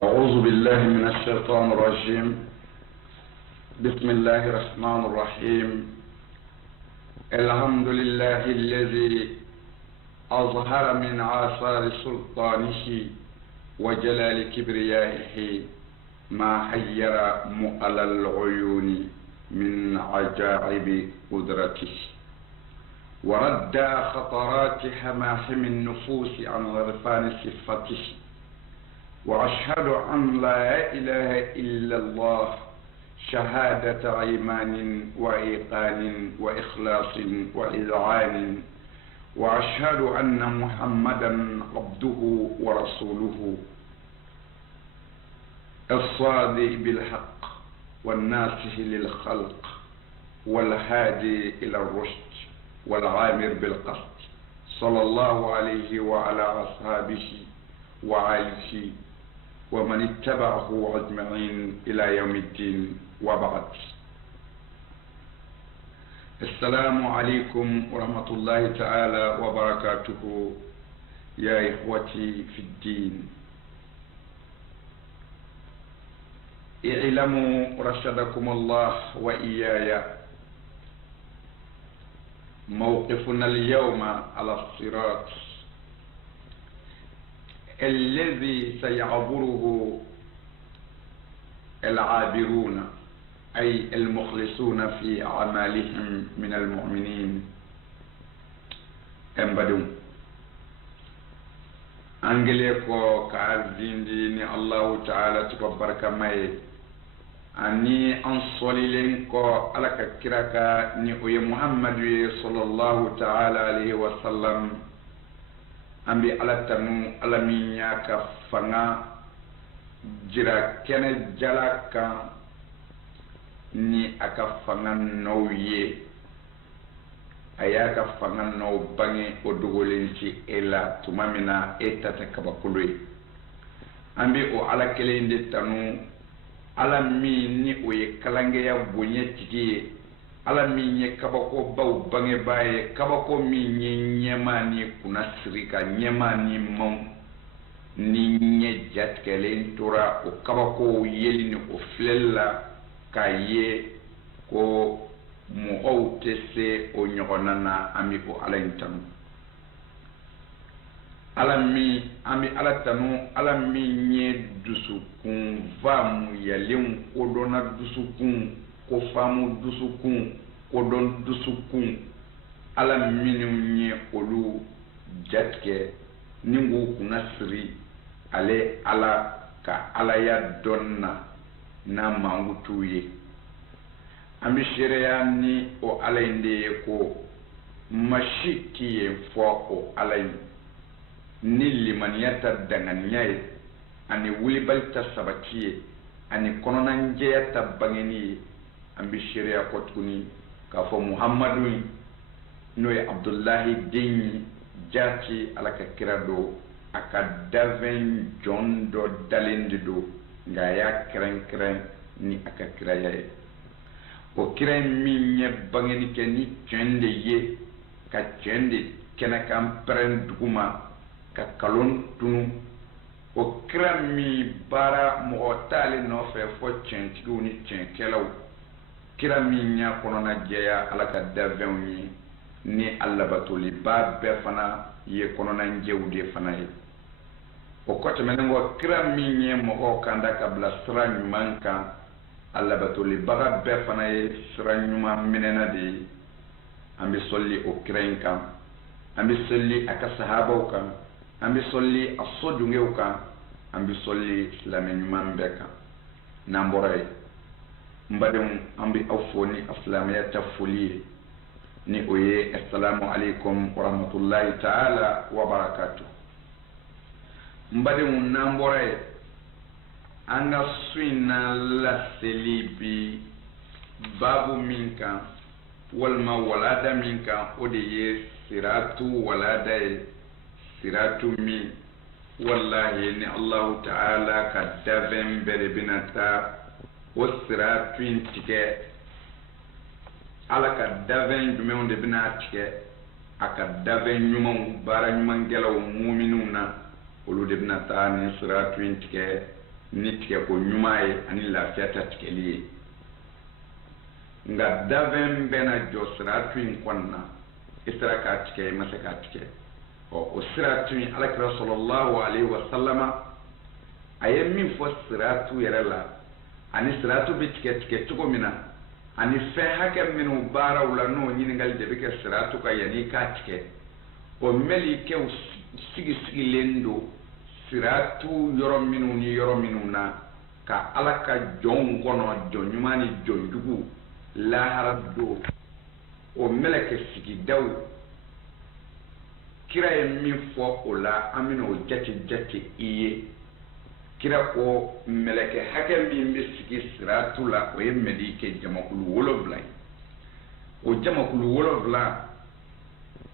أعوذ بالله من الشيطان الرجيم. بسم الله الرحمن الرحيم. الحمد لله الذي أظهر من آثار سلطانه وجلال كبريائه ما حير مؤل العيون من عجائب قدرته، ورد خطرات حماحم النفوس عن غرفان صفته. وأشهد أن لا إله إلا الله شهادة إيمان وإيقان وإخلاص وإذعان. وأشهد أن محمدا عبده ورسوله الصادق بالحق والناصح للخلق والهادي إلى الرشد والعامر بالقسط، صلى الله عليه وعلى أصحابه وآله ومن اتبعه أجمعين إلى يوم الدين، وبعد. السلام عليكم ورحمة الله تعالى وبركاته يا إخوتي في الدين. اعلموا رشدكم الله وإياي، موقفنا اليوم على الصراط الذي سيعبره العابرون، أي المخلصون في أعمالهم من المؤمنين. أمبدون أنجليكو كازيندي الله تعالى تبارك ماي أني أنصليلنكو على كراكا ني محمد صلى الله تعالى عليه وسلم. Ambi ala tanu ala min y'a ka fanga jira kɛnɛ jala kan ni a ka fanga nɔw ye, a y'a ka fanga nɔw bange o dogolen ci e la tuma min na e ta tɛ kabakolo ye. An bi o ala kelen de tanu, ala min ni o ye kalangeya bonya tigi ye, ala min ye kabako baw bangebaa ye, kabako min ye ɲɛmaa ni kunna siri ka ɲɛmaa ni maw ni ɲɛ jatigɛlen tora o kabako yeli ni o filɛli la k'a ye ko mɔgɔw tɛ se o ɲɔgɔnna na. An bi o ala in tanu, ala min an bi ala tanu, ala min ye dusukun faamuyalenw kodɔnna dusukun ko faamu dusukun kodɔn dusukun, ala minnu ye olu jatigɛ ni k'u kunna siri ale ala ka alaya dɔn na n'a mangu t'u ye. An bi seereya ni o ala in de ye ko masi t'i ye fɔ o ala in ni limaniya ta danganiya ye, ani wulibali ta sabati ye, ani kɔnɔnajɛya ta bangeni ye. An bi seereya kɔ tuguni k'a fɔ muhamadu n'o ye abdullahi den ye, jaati ala ka kira do, a ka dafɛn jɔn dɔ dalen de do, nka a y'a kɛrɛnkɛrɛn ni a ka kiraya ye. O kira min ye bangeni kɛ ni tiɲɛ de ye, ka tiɲɛ de kɛnɛkan pɛrɛn duguma, ka kalon tunu. O kira min baara mɔgɔ t'ale nɔfɛ fɔ tiɲɛtigiw ni tiɲɛkɛlaw, kira min y'a kɔnɔna jɛya ala ka dafɛnw ye, ni a labatoliba bɛɛ fana ye kɔnɔnajɛw de fana ye. O kɔ tɛmɛnen kɔ, kira min ye mɔgɔw kanda ka bila sira ɲuman kan, a labatolibaga bɛɛ fana ye sira ɲuman minɛna de ye. An bi sɔli o kira in kan, an bi sɔli a ka sahabaw kan, an bi sɔli a sɔdungew kan, an bi sɔli silamɛ ɲuman bɛɛ kan. N'an bɔra ye, n badenw, an bi aw fo ni a silamɛya ta foli ye, ni o ye assalamu alaikum warahmatullahi ta'ala wa barakatuh. N badenw, n'an bɔra ye, an ka su in na laseli bi babu min kan walima walada min kan, o de ye siratu walada ye. Siratu min wallahi ni allahu ta'ala ka dafɛn bɛɛ de bɛna taa o siratu in tigɛ. ala ka dafɛn jumɛnw de bɛna tigɛ, a ka dafɛn ɲumanw baara ɲumankɛlaw muminunw na, olu de bɛna taa nin siratu in tigɛ ni tigɛ ko ɲuman ye ani lafiya ta tigɛli ye nka dabɛn bɛna jɔ siratu in kɔnɔna i sera k'a tigɛ i ma se k'a tigɛ o siratu in alakira sallallahu alaihi wa sallama a ye min fɔ siratu yɛrɛ la ani siratu bɛ tigɛ cogo min na ani fɛn hakɛ minnu baaraw la n'o ɲininkali de bɛ kɛ siratu kan yanni i k'a tigɛ o mɛlikɛw sigilen don siratu yɔrɔ minnu ni yɔrɔ minnu na ka ala ka jɔnw kɔnɔ jɔn ɲuman ni jɔn jugu lahara don o mɛlɛkɛ sigidaw kira ye min fɔ o la an bɛna o jate i ye kira ko mɛlɛkɛ hakɛ min bɛ sigi siratu la o ye mɛlikɛ jamakulu 7 ye o jamakulu 7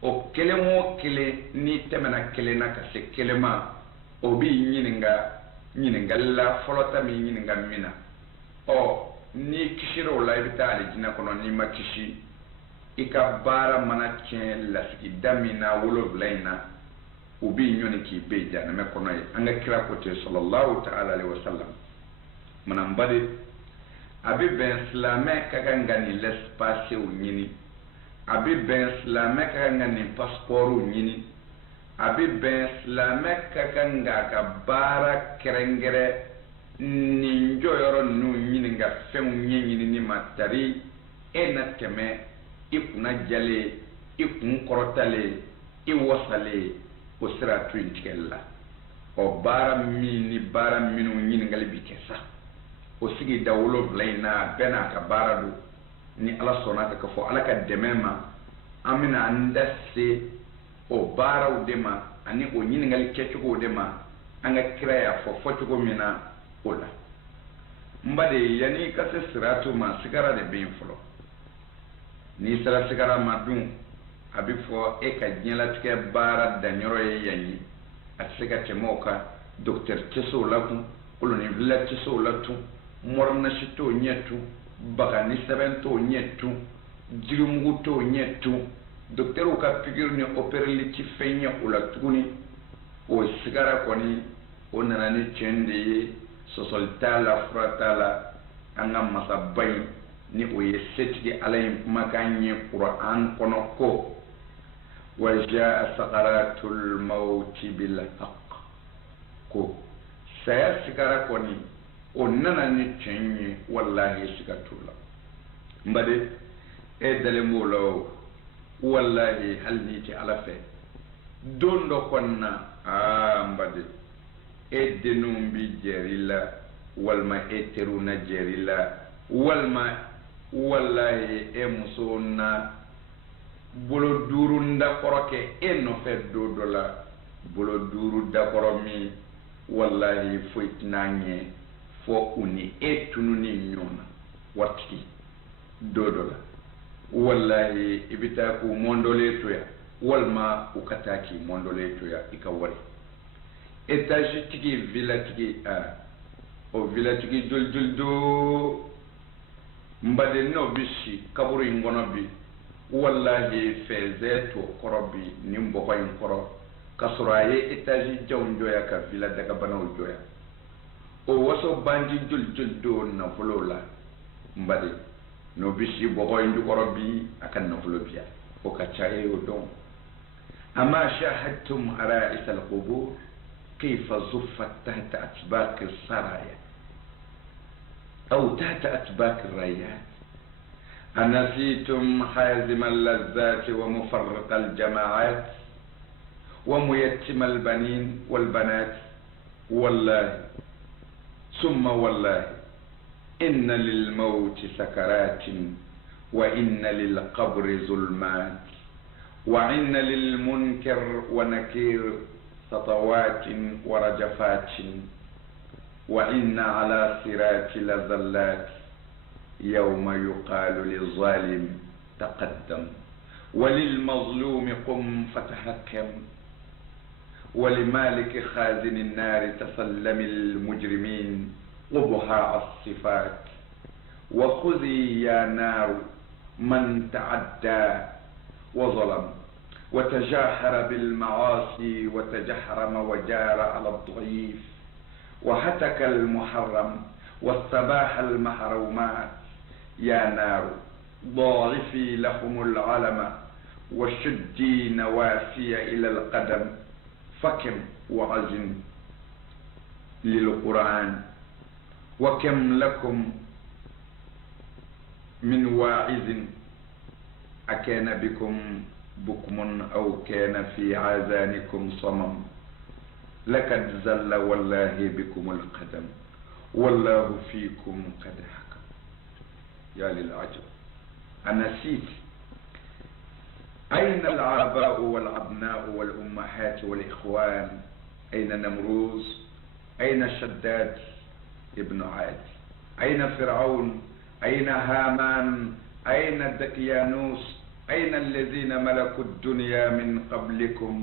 o kelen o kelen ni tɛmɛna kelen na ka se kelen ma o b'i ɲiningali la fɔlɔ ta min ɲininka min na ni kisira o la i bɛ taa alijinɛ kɔnɔ n'i ma kisi i ka baara mana tiɲɛ lasigida min na 7 in na o b'i ɲɔni k'i bɛ jahanɛmɛ kɔnɔ ye an ka kira ko ten sallallahu ta'ala alaihi wa sallam mana n bade a bɛ bɛn silamɛ ka kan ka nin laissez-passer ɲini a bɛ bɛn silamɛ ka kan ka nin passeport ɲini a bɛ bɛn silamɛ ka kan ka ka baara kɛrɛnkɛrɛn nin jɔyɔrɔ ninnu ɲini ka fɛnw ɲɛɲini ma tari e na tɛmɛ i kunna jalen i kun kɔrɔtalen i wasalen o siratu in tigɛli la baara min ni baara minnu ɲininkali bi kɛ sa o sigida 7 in na a bɛɛ n'a ka baara don ni ala sɔnna ka fɔ ala ka dɛmɛ ma an bɛna an da se o baaraw de ma ani o ɲininkali kɛcogow de ma an ka kira y'a fɔ cogo min na o la n ba de yanni ka se siratu ma sigara de bɛ yen fɔlɔ n'i sera sigara ma dun a bɛ fɔ e ka diɲɛlatigɛ baara danyɔrɔ ye yan ye a tɛ se ka tɛmɛ o kan docteur tɛ se o la kun kolonifila tɛ se o la tun mɔrinasi t'o ɲɛ tun bagani sɛbɛn t'o ɲɛ tun jirimugu t'o ɲɛ tun docteurw ka pikiri ni opéreli ti fɛn ɲɛ o la tuguni o sigara kɔni o nana ni tiɲɛ de ye sɔsɔli t'a la fura t'a la an ka masaba in ni o ye setigi ala in kumakan ye Qur'an kɔnɔ ko wa jaa sakaratul mawti bil haqq ko saya sigara kɔni o nana ni tiɲɛ ye wallahi siga t'o la n bade e dalen b'o la o wallahi hali n'i tɛ ala fɛ don dɔ kɔni na n bade e denw bi jɛri la walima e teriw na jɛri la walima wallahi e muso na bolo 5 dakɔrɔ kɛ e nɔfɛ don dɔ la bolo 5 dakɔrɔ min wallahi foyi tɛna ɲɛ fɔ u ni e tunu ni ɲɔgɔn na waritigi don dɔ la wallahi i bɛ taa k'u mɔndɔlen to yan walima u ka taa k'i mɔndɔlen to yan i ka wari étage tigi villa tigi o villa tigi joli do n baden n'o bɛ si kaburu in kɔnɔ bi wallahi fɛzɛ to kɔrɔ bi ni bɔgɔ in kɔrɔ ka sɔrɔ a ye étage janw jɔya ka villa dagabanaw jɔya o waso banji joli do nafolo la n baden n'o bɛ si bɔgɔ in jukɔrɔ bi a ka nafolo biya o ka ca e o dɔn ama shahadtum ara'is al-qubur كيف زفت تحت أتباك السرايا أو تحت أتباك الرايات أنسيتم حازم اللذات ومفرق الجماعات وميتم البنين والبنات والله ثم والله إن للموت سكرات وإن للقبر ظلمات وإن للمنكر ونكير سطوات ورجفات وإن على صراط لزلات يوم يقال للظالم تقدم وللمظلوم قم فتحكم ولمالك خازن النار تسلم المجرمين قبها الصفات وخذي يا نار من تعدى وظلم وتجاهر بالمعاصي وتجحرم وجار على الضعيف وهتك المحرم واستباح المحرومات يا نار ضاعفي لهم العلم وشدي نواسي إلى القدم فكم وعز للقرآن وكم لكم من واعظ أكان بكم بكم أو كان في آذانكم صمم لقد زل والله بكم القدم والله فيكم قد حكم. يا للعجب أنسيت أين الآباء والأبناء والأمهات والإخوان؟ أين نمروز؟ أين شداد ابن عاد؟ أين فرعون؟ أين هامان؟ أين دقيانوس؟ أين الذين ملكوا الدنيا من قبلكم؟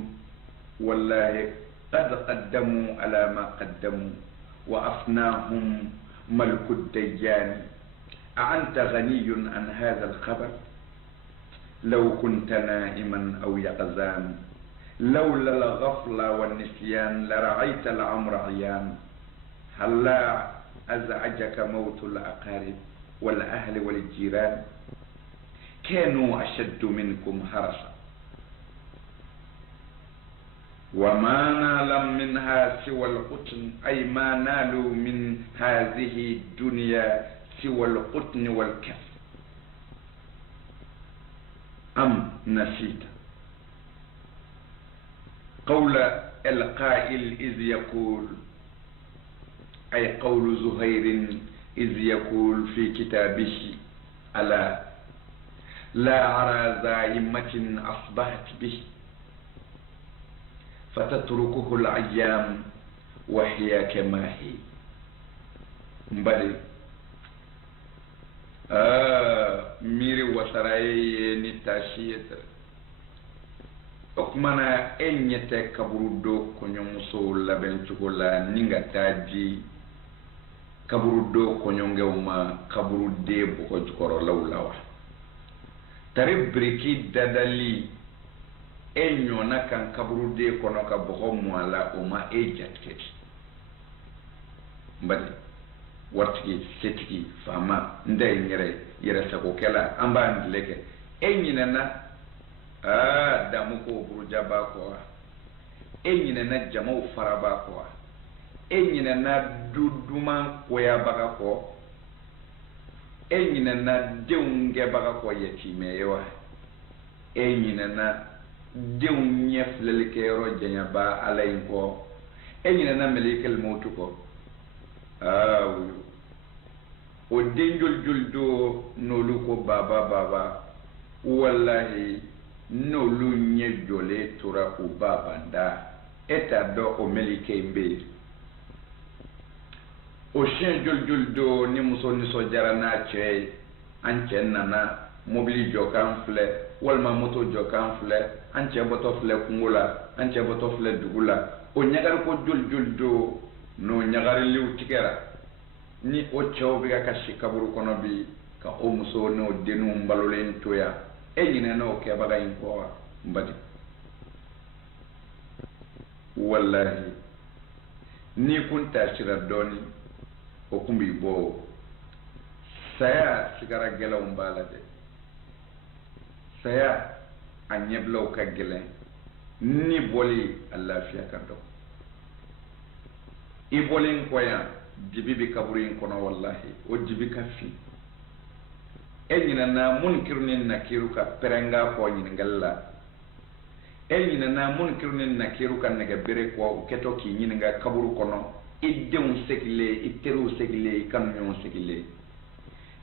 والله قد قدموا على ما قدموا وأفناهم ملك الديان. أأنت غني عن هذا الخبر؟ لو كنت نائما أو يقظان لولا الغفلة والنسيان لرأيت الأمر عيان. هلا أزعجك موت الأقارب والأهل والجيران؟ كانوا أشد منكم حرصا وما نال منها سوى القطن، أي ما نالوا من هذه الدنيا سوى القطن والكف. أم نسيت قول القائل إذ يقول، أي قول زهير إذ يقول في كتابه ألا لا أرى زائمة أصبحت به فتتركه الأيام وهي كما هي. مبالي ميري وسراي نتاشيت okmana enyete kaburudo konyomuso labenchukola ninga taji kaburudo konyongeuma kaburude boko jukoro lawlawa taribriki dadali enyo na kan kaburude kono ka boko mwala uma ejatketi mbali wartiki setiki fama ndey nyere yere sako kala amba ndleke enyina na damu ko buruja ba ko enyina na jama'u faraba ko enyina na duduma ko ya baga ko enyina na deunge baga ko yetime yawa enyina na deunye flelike ro jenya ba alay ko enyina na melikal mautu ko o denjol juldo nolu ko baba wallahi nolu nye jole tura ko babanda eta do o melike mbe o shen juldo ni muso ni so jara na che anche nana mobili jokan fle walma moto jokan fle anche boto fle kungula anche boto fle dugula o nyagar ko juldo no nyagari liw tikera ni o chew bi ka shikaburu kono bi ka o muso no denu mbalolen toya e nyine no ke baga in ko mbadi wallahi ni kunta shira doni o kumbi bo saya sigara gelaw mbalade saya anyeblaw ka gelen ni boli allah fiya kanto ibolin koya jibibi kaburin kono wallahi o jibi kafi enyina na munkirnin nakiruka perenga ko nyingalla enyina na munkirnin nakiruka naga bere ko keto ki nyinga kaburu kono iddeun sekile iteru sekile kanyon sekile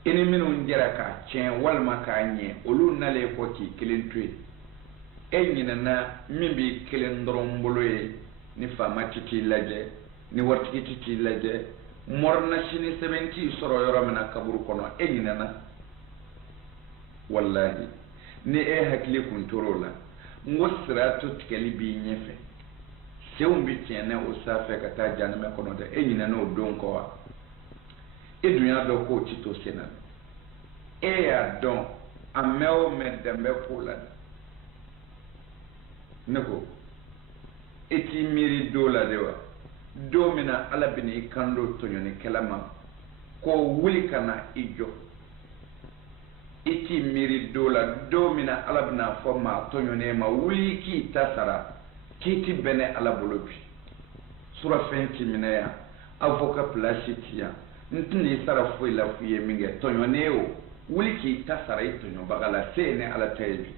ene minu njera ka chen walma ka nye olu nale ko ki kilintwe enyina na mimbi kilindromboloye ni fama titi laje ni wartiki titi laje morna shini 70 soro yoro mena kaburu kono enyina na wallahi ni hakli kuntorola ngosra to tikali bi nyefe sewumbi tiene o safe kata janame kono de enyina na odon ko wa edunya do ko tito sena ya don ameo medembe kula neko eti miri dola dewa domina ala bini kando tonyoni kelama ko wuli kana ijo iti miri dola domina ala bina fo ma tonyone ma wuli ki tasara kiti bene ala bolobi sura fenti minaya avoka plasitia ntini sara foi la fuye minge tonyone o wuli ki tasara itonyo bagala sene ala taybi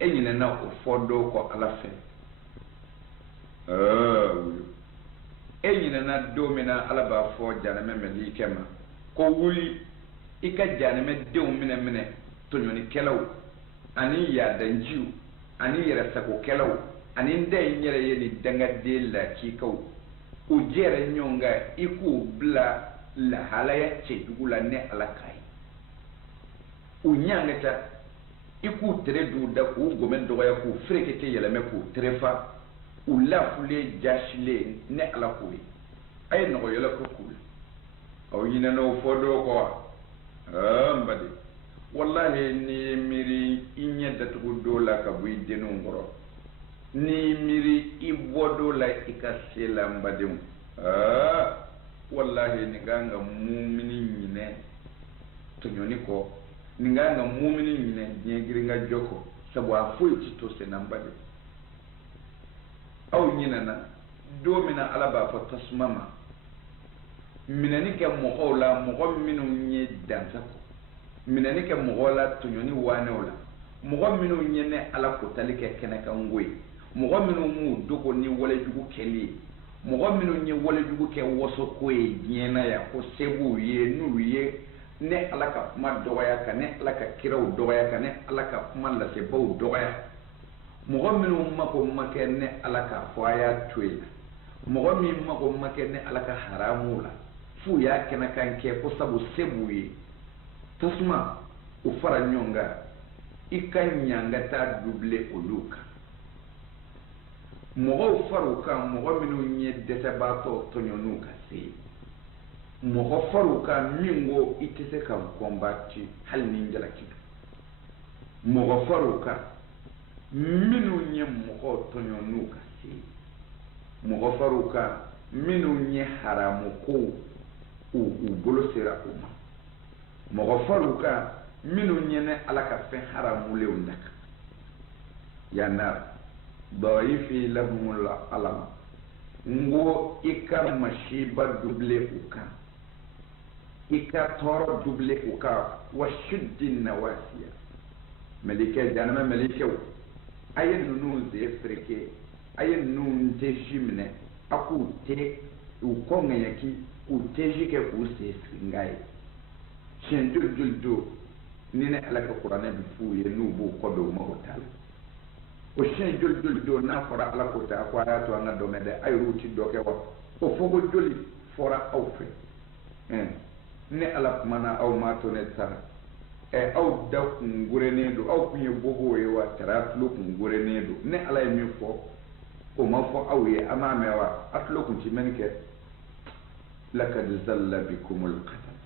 enyine na o fodo ko ala fe enyine na domina ala ba fo janame melikema ko wuli ika janame dew mine tonyoni kelaw ani ya danjiu ani yera sako kelaw ani ndey nyere yeli danga de la kikaw o jere nyonga iku bla la halaya chedugula ne alakai o nyangata iku tere du da ko gomen do ya ko frekete yele me ko trefa o la fule jashile ne alakoi ay no yele ko kul aw yina no fodo ko mbade wallahi ni miri inyeda to dola ka buy denu ngoro ni miri ibodo la ikasela mbadem wallahi ni ganga mu'mini nyine to nyoni ko ni ganga mu'mini nyine nyegiri nga joko sabu afu ci to se nambade aw nyina na domina alaba fa tasmama minani ke mo ola mo minu nye dansa ko minani ke mo ola to nyoni wane ola mo minu nyene ala ko talike kenaka ngoy mo minu mu dogo ni wala jugu keli mo minu nye wala jugu ke woso ko e nyena ya ko sebu ye nuru ye ne ala ka ma doya ka ne ala ka kiraw doya ka ne ala ka ma la se baw doya mo minu mako make ne ala ka faya tuila mo mi mako make ne ala ka haramula fu ya kena kanke ko sabu sebu ye tasma o fara nyonga ikanyanga ta double oluka mogo faruka mogo minu nye dese bato tonyonuka se mogo faruka mingo itese ka kombati hal ninjala kidu mogo faruka minu nye mogo tonyonuka se mogo faruka minu nye haramu ko u bolo sera uma mogo faruka minu nye ne alaka fe haramu le undaka ya nar ضعيفي لهم العلم ngo ika mashiba double uka ika toro double uka wa shuddin nawasiya malika janama malika ayen nun ze freke ayen nun te shimne aku te u konga yaki u te jike u se ngai shen dul nine alaka qur'ana bi fu ye nubu kodo mo tal o shen jol do na fora ala ko ta ko aya to na do mede ay ruti do ke wa o fogo joli fora aw fe ne ala mana aw ma to ne tara e aw da ku ngure ne do aw ku ye bobo ye wa tara lu ku ngure ne do ne ala e mi fo o ma fo aw ye ama me wa atlo ku ti men ke lakad zalla bikum al qadam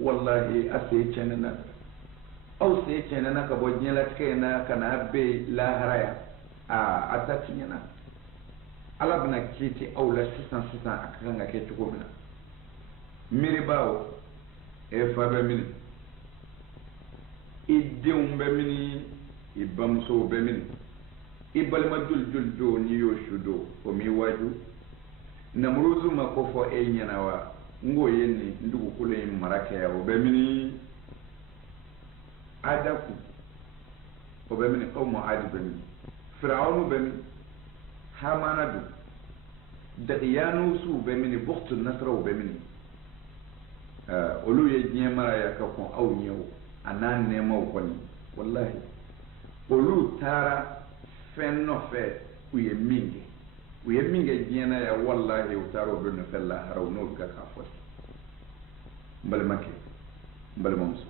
wallahi asay chenana aw say chenana ka bo nyela ke na kana be la haraya atati nyana ala bina kiti awla sisan akanga ke tuko mina miri bawo e fa be mini idum be mini ibamso be mini ibalma dul do ni yo shudo o mi waju namruzu makofo e nyana wa ngo yenni ndugu kule marake ya o be mini adaku o be mini o mo adi be mini Firawnu bemi Hamana du Daqiyanu su bemi Bukhtu Nasra bemi olu ye diɲɛ mara ya ka kɔn aw ɲɛ o a n'a nɛɛmaw kɔni wallahi olu taara fɛn nɔfɛ u ye min kɛ diɲɛ na ya wallahi u taara o bɛ nɔfɛ lahara u n'o bɛ ka k'a fɔ n balimakɛ n balimamuso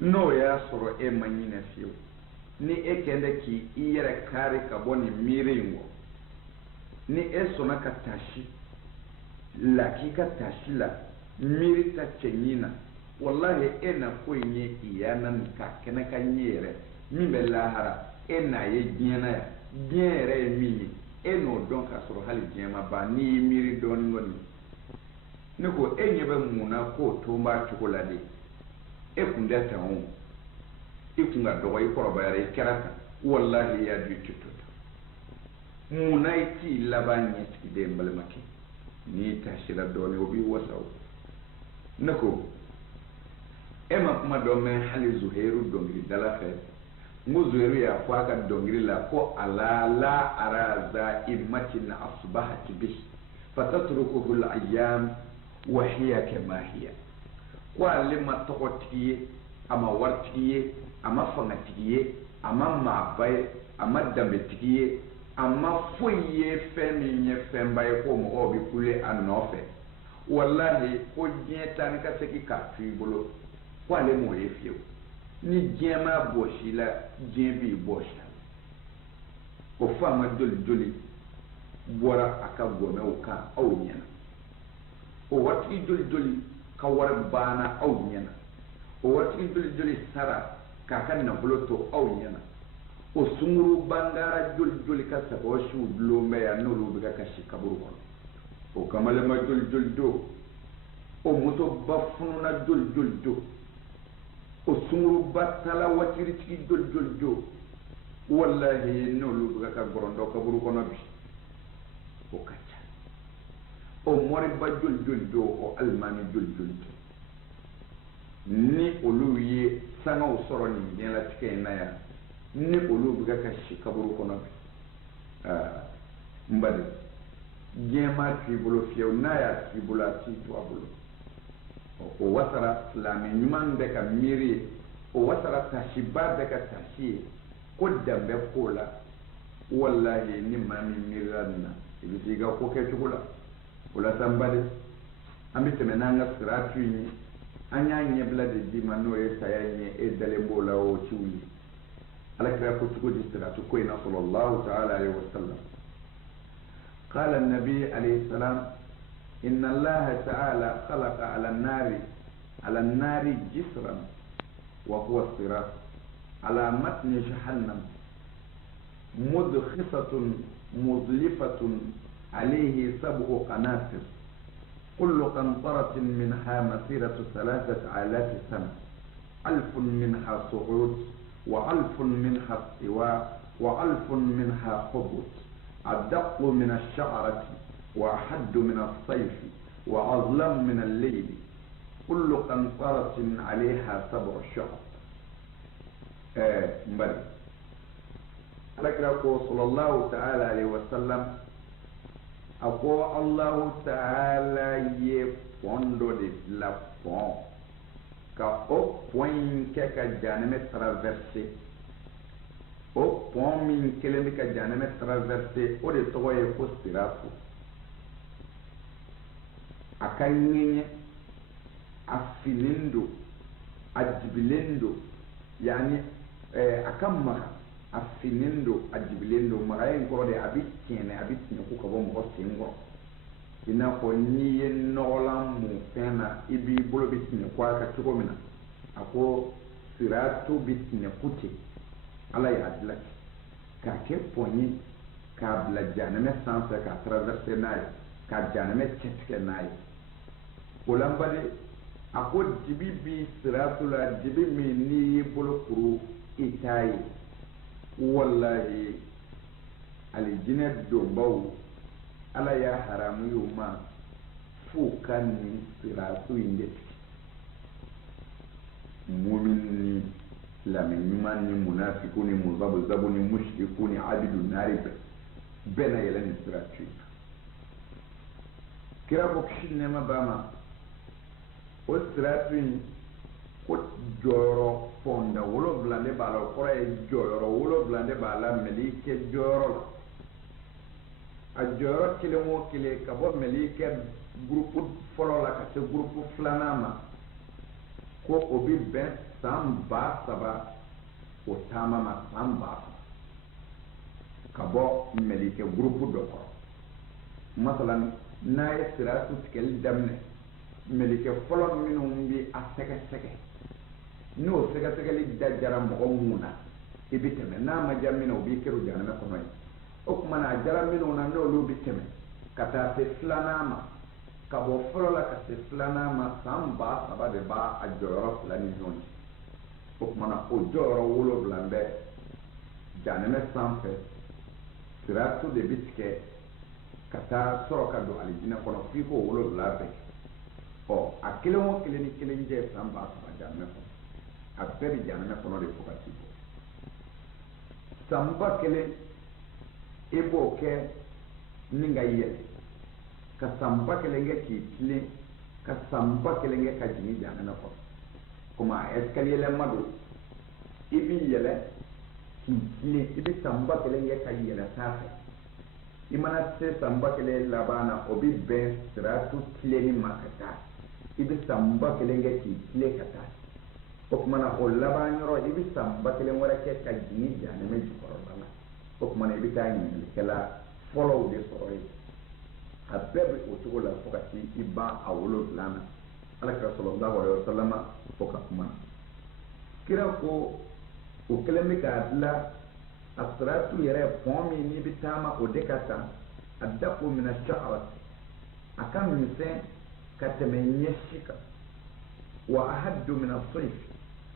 n'o y'a sɔrɔ e ma ɲinɛ fiyewu ni e kɛlen k'i yɛrɛ kari ka bɔ nin miiri in kɔ ni e sɔnna ka taasi la k'i ka taasi la miiri ta cɛɲi na wallahi e na foyi ɲɛ iyana nin ka kɛnɛ ka ɲɛ yɛrɛ min bɛ lahara e n'a ye diɲɛ na yan diɲɛ yɛrɛ ye min ye e n'o dɔn k'a sɔrɔ hali diɲɛ ma ban n'i y'i miiri dɔɔnin kɔni ne ko e ɲɛ bɛ mun na k'o to n b'a cogo la de e kun tɛ tan o i kun ka dɔgɔ i kɔrɔbayara i kɛra tan walahi i y'a dun i tɛ to tan mun na i t'i laban ɲɛsigiden n balimakɛ n'i tasira dɔɔnin o b'i wasa o ne ko e ma kuma dɔ mɛn hali zuhairu dɔnkilidala fɛ n ko zuhairu y'a fɔ a ka dɔnkili la ko ala la ara zaimatin asbahati bihi fatatrukuhu al-ayyam wa hiya kama hiya ko ale ma tɔgɔtigi ye a ma waritigi ye a ma fangatigi ye a ma maaba ye a ma danbetigi ye a ma foyi ye fɛn min ye fɛnba ye ko mɔgɔw bɛ kule a nɔfɛ walahi ko diɲɛ taa ni ka segin k'a to i bolo ko ale m'o ye fiyewu ni diɲɛ ma bɔsi la diɲɛ b'i bɔsi o faama joli joli bɔra a ka gɔnɛw kan aw ɲɛna o waritigi joli joli ka wari banna aw ɲɛna o waritigi joli joli sara k'a ka nafolo to aw ɲɛna o sunguru bangara joli joli ka sagaw siw dulon bɛ yan n'olu bɛ ka kasi kaburu kɔnɔ o kamalema joli joli do o motoba fununa joli joli do o sunguruba tala waatiritigi joli joli do wallahi n'olu bɛ ka gɔrɔndɔ kaburu kɔnɔ bi o ka ca o mɔriba joli joli do o alimami joli joli do ni olu ye sangaw sɔrɔ nin diɲɛlatigɛ in na yan ni olu bɛ ka si kaburu kɔnɔ bi n bali diɲɛ ma tu i bolo fiyewu n'a y'a tu i bolo a t'i to a bolo o wasara silamɛ ɲuman bɛ ka miiri ye o wasara tasiba bɛ ka tasi ye ko danbɛ k'o la wallahi ni maa min miirila nin na i bɛ t'i ka ko kɛcogo la o la sa n bali an bɛ tɛmɛ n'an ka siratu ye an y'a ɲɛbila de d'i ma n'o ye saya ye e dalen b'o la o ciw ye alakira ko cogo di siratu ko in na sallallahu ta'ala alaihi wa sallam قال النبي عليه السلام إن الله تعالى خلق على النار جسرا وهو الصراط على متن جهنم مدخصة مظلفة عليه 7 قناطر كل قنطرة منها مسيرة 3000 سنة 1000 منها صعود و1000 منها استواء و1000 منها هبوط أدق من الشعرة وأحد من الصيف وأظلم من الليل كل قنطرة عليها 7 شعب مبارك لكن صلى الله تعالى عليه وسلم أقول الله تعالى يفوندو دي لفون كأوبوين كيكا جانمي ترافرسي o pont min kelen bɛ ka janɛmɛ traversé o de tɔgɔ ye ko siratu a ka ŋɛɲɛ a finnen don a jibilen don yani a ka maga a finnen don a jibilen don magaya in kɔrɔ de a bɛ tiɲɛ a bɛ tiɲɛ ko ka bɔ mɔgɔ sen kɔrɔ i n'a fɔ n'i ye nɔgɔlan mun fɛn na i b'i bolo bɛ tiɲɛ ko a ka cogo min na a ko siratu bɛ tiɲɛ ko ten ala y'a dilan k'a kɛ pɔn ye k'a bila janɛmɛ sanfɛ k'a traversé n'a ye k'a janɛmɛ cɛtigɛ n'a ye o la n bali a ko dibi bi siratu la dibi min n'i y'i bolo kuru i t'a ye wallahi alijinɛ donbaw ala y'a haramu y'u ma f'u ka nin siratu in de tigɛ mumin ni silamɛ ɲuman ni munafiku ni muzabuzabu ni mushriku ni abidu naari bɛɛ na yɛlɛ nin siratu in kira ko kisi nɛɛma b'a ma o siratu in ko jɔyɔrɔ fɔnda 7 de b'a la o kɔrɔ ye jɔyɔrɔ 7 de b'a la mɛlikɛ jɔyɔrɔ la a jɔyɔrɔ kelen o kelen ka bɔ mɛlikɛ gurupu fɔlɔ la ka se gurupu filanan ma ko o bi bɛn san 3000 o taama ma san 1000 ka bɔ mɛlikɛ gurupu dɔ kɔrɔ masalan n'a ye siratu tigɛli daminɛ mɛlikɛ fɔlɔ minnu bi a sɛgɛsɛgɛ n'o sɛgɛsɛgɛli da jara mɔgɔ mun na i bi tɛmɛ n'a ma diya min na o b'i kɛra janɛmɛ kɔnɔ ye o kuma na jara minnu na n'olu bɛ tɛmɛ ka taa se filanan ma ka bɔ fɔlɔ la ka se filanan ma san 3,000 de b'a a jɔyɔrɔ 2 ni ɲɔgɔn cɛ o kuma na o jɔyɔrɔ 7 bɛ jahanɛmɛ sanfɛ siratu de bɛ tigɛ ka taa sɔrɔ ka don alijinɛ kɔnɔ f'i ko 7 bɛɛ ɔ a kelen o kelen ni kelen jɛ san 3,000 jahanɛmɛ kɔnɔ a bɛɛ bɛ jahanɛmɛ kɔnɔ de fo ka t'i bɔ san 1,000 i b'o kɛ ni ka yɛlɛ ka san 1,000 kɛ k'i tilen ka san 1,000 kɛ ka jigin jahanɛmɛ kɔnɔ komi a escalierlama don i b'i yɛlɛ k'i tilen i bɛ san 1,000 kɛ ka yɛlɛ sanfɛ i mana se san 1,000 laban na o bɛ bɛn siratu tilenni ma ka taa i bɛ san 1,000 kɛ k'i tilen ka taa o kuma na o laban yɔrɔ i bɛ san 1,000 wɛrɛ kɛ ka jigin jahanɛmɛ jukɔrɔla la o kuma na i bɛ taa ɲininkɛla fɔlɔw de sɔrɔ yen a bɛɛ bɛ o cogo la fo ka se i ban a 7 na alakira sallallahu alaihi wasallam fo ka kuma kira ko o kelen bɛ k'a dilan a siratu yɛrɛ pɔn min n'i bɛ taama o de ka ca a dako mina sha'arati a ka misɛn ka tɛmɛ ɲɛsi kan wa ahaddu mina sayf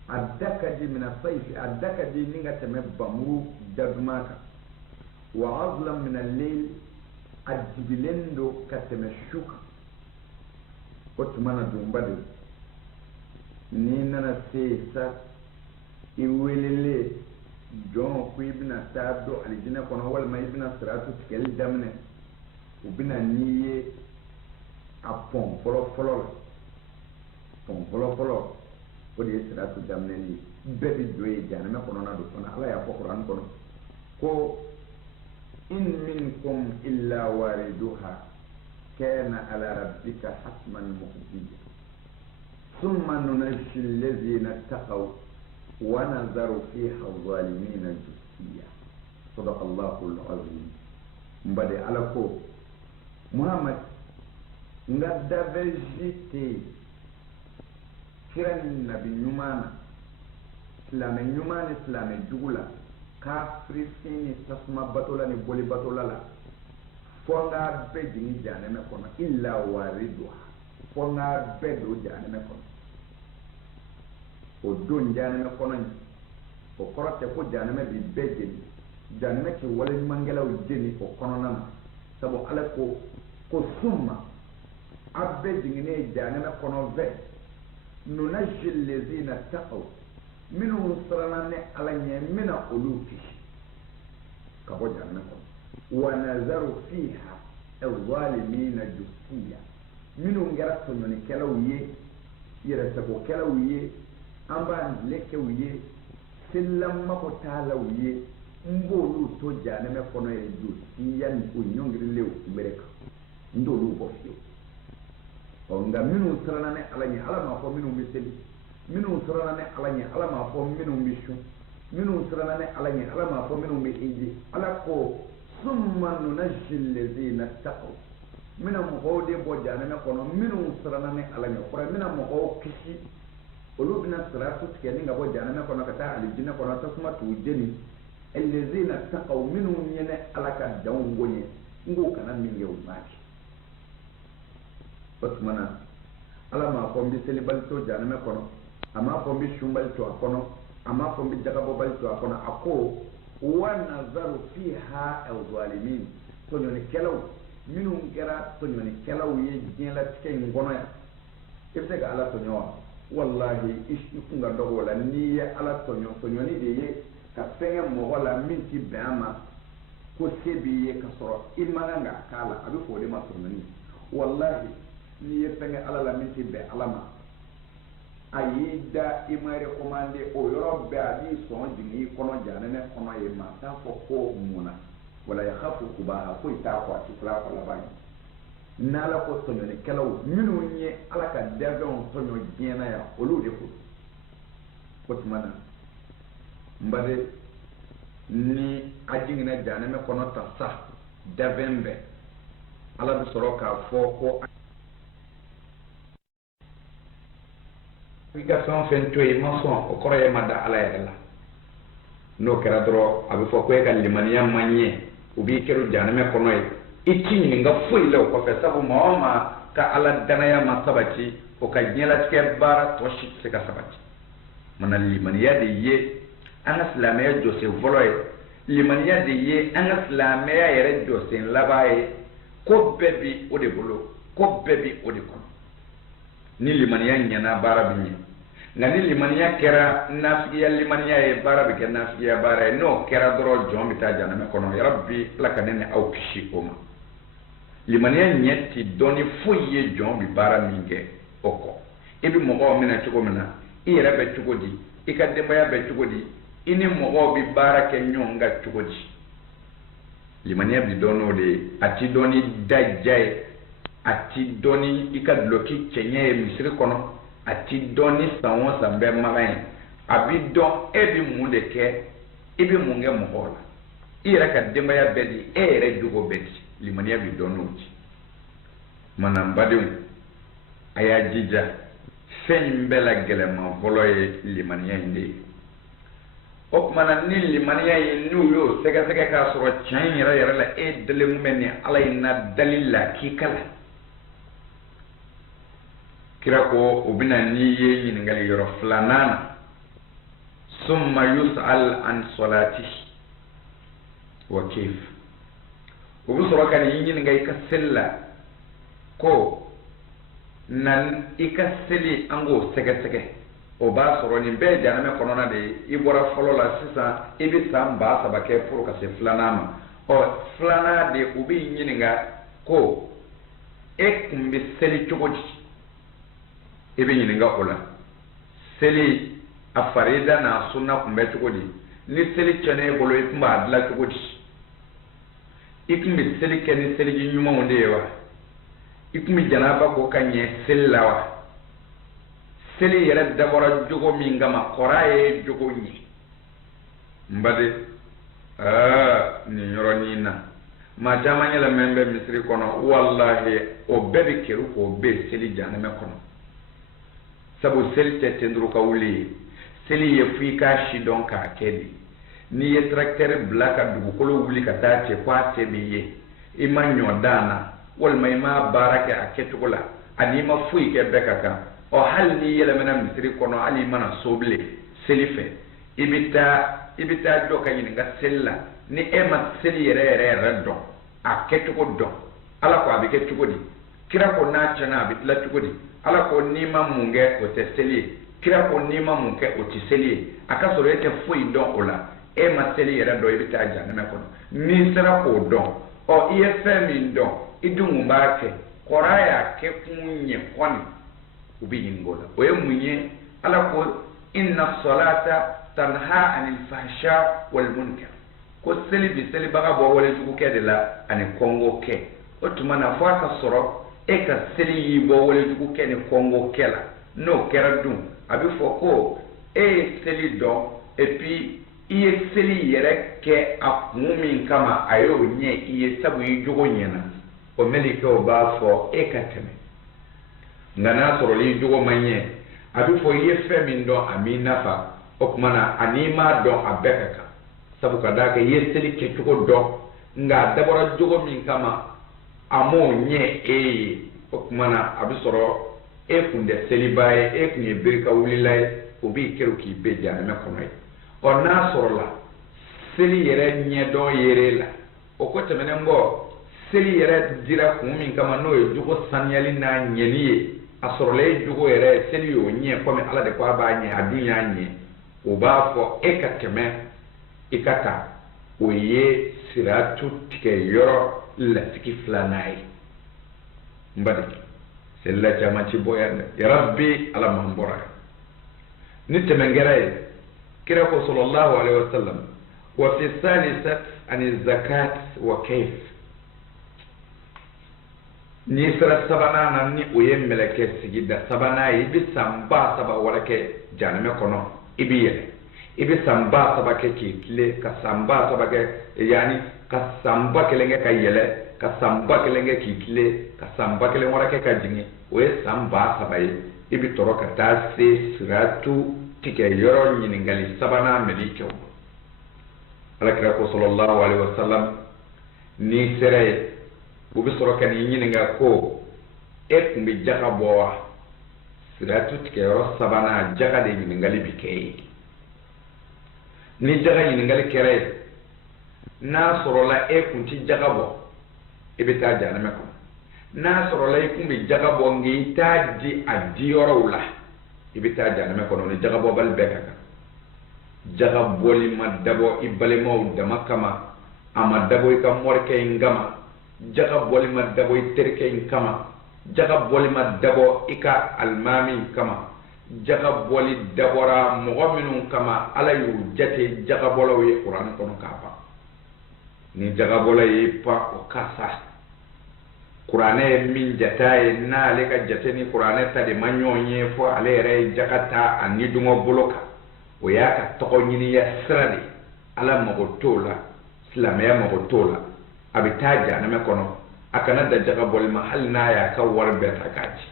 a da ka di mina sayf a da ka di ni ka tɛmɛ bamuru daduma kan wa azlam mina layl a dibilen do ka tɛmɛ su kan o tuma na dunba de n'i nana se sa i welele jɔn ko i bɛna taa don alijinɛ kɔnɔ walima i bɛna siratu tigɛli daminɛ u bɛna n'i ye a pɔn fɔlɔ la pɔn fɔlɔ o de ye siratu daminɛli ye bɛɛ bɛ don ye jahanɛmɛ kɔnɔna don fana ala y'a fɔ kuranɛ kɔnɔ ko in minkum illa wariduha kana ala rabbika hatman maqdiya thumma nunajji alladhina taqaw wa nadharu fiha adh-dhalimina jithiya sadaqallahu al-azim mbade ala ko muhammad nga davejite kiran nabi ɲumana silamɛ ɲuman ni silamɛ jugu la kafiri ni tasuma batola ni boli batola la fo n k'a bɛɛ jigin jahanɛmɛ kɔnɔ illa wariduha fo n k'a bɛɛ don jahanɛmɛ kɔnɔ o don jahanɛmɛ kɔnɔ in o kɔrɔ tɛ ko jahanɛmɛ b'i bɛɛ jeni jahanɛmɛ k'i wale ɲumankɛlaw jeni o kɔnɔna na sabu ala ko summa a bɛɛ jiginen jahanɛmɛ kɔnɔ fɛ nunajji allazina taqaw minnu siranna ni ala ɲɛ n bɛna olu kisi ka bɔ jahanɛmɛ kɔnɔ wa nazaru fiha adh-dhalimina jithiya minnu kɛra tɔɲɔnikɛlaw ye yɛrɛsagokɛlaw ye an b'a dilekɛw ye selilamako taalaw ye n b'olu to jahanɛmɛ kɔnɔ ye jithiya ni o ɲɔngirilenw kunbɛrɛ kan n t'olu bɔ fiyewu nka minnu siranna ni ala ɲɛ ala m'a fɔ minnu bɛ seli minnu siranna ni ala ɲɛ ala m'a fɔ minnu bɛ sun minnu siranna ni ala ɲɛ ala m'a fɔ minnu bɛ hiji ala ko summa nunajji allazina taqaw n bɛna mɔgɔw de bɔ jahanɛmɛ kɔnɔ minnu siranna ni ala ɲɛ kɔrɔ n bɛna mɔgɔw kisi olu bɛna siratu tigɛ ni ka bɔ jahanɛmɛ kɔnɔ ka taa alijinɛ kɔnɔ tasuma t'u jeni allazina taqaw minnu ɲɛ ni ala ka danw bonya n k'o kana min kɛ u b'a kɛ o tuma na ala m'a fɔ n bɛ selibali to jahanɛmɛ kɔnɔ a m'a fɔ n bɛ sunbali to a kɔnɔ a m'a fɔ n bɛ jagabɔbali to a kɔnɔ a ko wa nazaru fiha adh-dhalimin tɔɲɔnikɛlaw minnu kɛra tɔɲɔnikɛlaw ye diɲɛlatigɛ in kɔnɔ yan i bɛ se ka ala tɔɲɔ wa walahi i kun ka dɔgɔ o la n'i ye ala tɔɲɔ tɔɲɔni de ye ka fɛnkɛ mɔgɔ la min ti bɛn a ma ko se b'i ye ka sɔrɔ i man kan k'a k'a la a bɛ fɔ o de ma tɔɲɔni walahi n'i ye fɛnkɛ ala la min ti bɛn ala ma a y'i da i ma recommandé o yɔrɔ bɛɛ a b'i sɔn jigin i kɔnɔ jahanɛmɛ kɔnɔ yen ma t'a fɔ ko munna wala yakhafu kubaha foyi t'a fɔ a ti tila a fɔ laban ye n'ala ko tɔɲɔnikɛlaw minnu ye ala ka danfɛnw tɔɲɔ diɲɛ na yan olu de ko o tuma na n bade ni a jiginna jahanɛmɛ kɔnɔ ta sa danfɛn bɛɛ ala bɛ sɔrɔ k'a fɔ ko i ka fɛn o fɛn to yen i ma sɔn o kɔrɔ ye ma da ala yɛrɛ la n'o kɛra dɔrɔn a bɛ fɔ ko e ka limaniya man ɲɛ ubi keru janame kono itini nga foi law ko fe sabu ma ka ala danaya ma sabati o ka nyela ke bara to shi se ka sabati manal limaniya de ye an islamaya jose voloy limaniya de ye an islamaya yere jose labaye ko bebi o de bolo ko bebi o de kono ni limaniya nyana bara binye ngani limaniya kera nafiya limaniya e bara be ken nafiya bara no kera doro jombi ta janame kono ya rabbi lakanene au kishi oma limaniya nyeti doni fuye jombi bara minge oko ibi mogo mina chugo mina ira be chugo di ikade baya be chugo di ini mogo bi bara ke nyonga chugo di limaniya bi dono de ati doni dajjay ati doni ikadloki chenye misri kono ati doni sanwo sambe magain abi don ebi mundeke ibi munge mohola ira ka demba ya bedi ere dugo bedi limaniya bi donuti manam badiw aya jija fen bela gelema voloye limaniya inde op mana ni limaniya inu yo sega sega ka soro chan yara la e dele mumeni ala ina dalila kikala kira ko ubina ni ye nyingali yoro flanana summa yus'al an salati wa kayf ubu soro kan nyingali ka sella ko nan ikaseli ango sege sege o ba soro ni be janame kono na de ibora folo la sisa ibi samba sabake furo ka se flanama o flana de ubi nyinga ko e kumbi seli chogoji ibe nyinga ola seli afarida na sunna kumbe chogodi ni seli chane bolo ikumba adla chogodi ikumi seli keni seli nyuma ondewa ikumi janaba ko kanye sellawa seli yara dabora jogo mingama koraye jogo nyi mbade ni nyoronina ma jama nyala membe misri kono wallahi o bebe keru ko be seli janame kono sabu seli tetendru ka wuli seli ye fika shi don ka kedi ni ye tracteur blaka dugu kolo wuli ka tace kwa tebiye ima nyodana wal mai ma baraka aketugola ani ma fui ke bekaka o hal ni yele mena misri kono ali mana soble selife ibita do ka yin ga sella ni e ma seli yere reddo aketugo do ala ko abike tugodi kira ko na chana abitla tugodi ala ko nima munge o te seli kira ko nima munge o ti seli aka so rete fui don ola e ma seli yere do ibita jana me kono ni sara ko don o ifm don idungu mbake koraya ke kunye kwani ubi ngola o ye munye ala ko inna salata tanha anil fahsha wal munkar ko seli bi seli baga bo wala jugu kede la ani kongo ke o tumana fo ka soro e ka seli yibo wala jugu kene kongo kela no kera dum abi fo ko e seli do e puis iye seli yere ke akumi kama ayo nye iye sabu yijugo nyena o melike o ba fo e ka teme ngana soro li jugo manye abi fo iye femi ndo amina fa o kumana anima do abekaka sabu kadaka iye seli ke jugo do nga dabora jugo min kama amo nye e o kumana abi soro e kunde seli baye e kunye birka wulilay obi keru ki beja me kono o na soro la seli yere nye do yere la o ko temene mbo seli yere dira kumi kama no e jugo sanyali na nyeniye asoro le jugo yere seli yo nye kome ala de kwa ba nye adunya nye o ba fo e ka teme ikata o ye siratu tike yoro la tiki flanai mbadi sella chama ci boyande ya rabbi ala mahmbora ni temengere kira ko sallallahu alaihi wasallam wa fi salisat an zakat wa kayf ni sara sabana nan ni o yem meleke sigida sabana yi bisamba saba warake janame kono ibiye ibi samba saba ke kitle ka samba saba ke yani ka samba kelenge ka yele ka samba kelenge kitle ka samba kelenge warake ka jingi o ye samba saba yi ibi toro ka ta se siratu tike yoro nyini ngali sabana melike ala kira ko sallallahu alaihi wasallam ni sere bu bi soro kan yi nga ko e kumbi jaga bowa siratu tike ro sabana jaga de ni ngali bi kay ni jaga ni ngali kere na soro la e kunti jaga bo e be ta jana me ko na soro la e kumbi jaga bo ngi ta di adioro la e be ta jana me ko no jaga bo bal be ka jaga boli madabo ibale mo dama kama ama dabo ka morke ngama jaga boli madabo terke kama jaga boli madabo ika almami kama jaga boli dabora mu'minun kama ala yu jate jaga bolo ye qur'an kono kapa ni jaga bolo ye pa o kasa qur'ane min jataye na le ka jate ni qur'ane ta de manyonye fo ale re jakata ani dungo boloka o ya ka togo nyini ya srade ala magotola islamaya magotola abitaja na me kono akana da jaga bolma hal na ya ka warbe ta kaji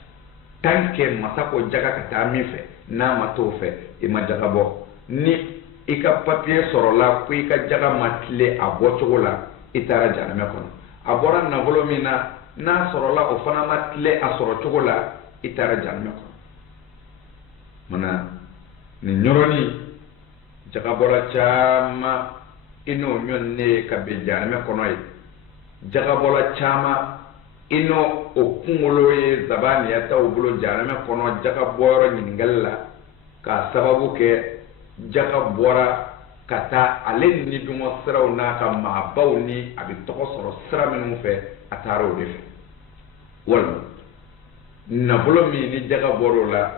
tanke masako jaga ka ta mife na matofe e ma jaga bo ni ika papier sorola ku ika jaga matle abotola itara jana me kono abora na volomina na sorola o fana matle asoro chogola itara jana me kono mana ni nyoroni jaga bora chama ino nyonne ka be jana me kono yi jaga bora chama ino o kungolo ye zabani ya taw bulo jana me kono jaga bora nyingalla ka sababu ke jaga bora kata alen ni dumo siraw na ka ma bawni abi to soro sira menu fe ataro de fe wala na bulo mi ni jaga boro la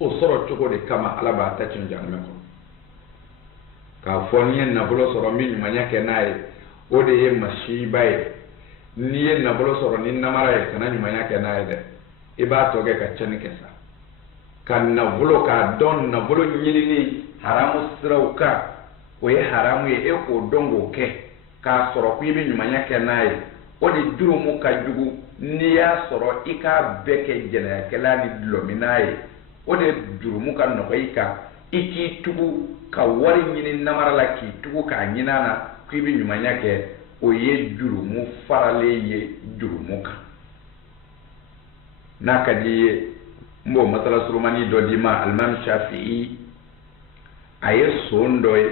o soro choko de kama alaba ta cin jana me kono ka foni na bulo soro mi manya ke nayi o de ye mashibai ni ye na bulo soro ni namara ye kana ni manya ke nayi de iba to ge ka chani kesa kan na bulo ka don na bulo nyini ni haramu sirauka o ye haramu ye e ko dongo ke ka soro ku ibe manya ke nayi o de duru mu ka jugu ni ya soro ika beke jena ke la ni lominayi o de duru mu ka no ka iki tugu ka wari nyini namara la ki tugu ka nyinana ku ibi nyumanya ke o ye jurumu farale ye jurumu ka naka di mbo masala surumani do di ma alman shafi'i aye sondoy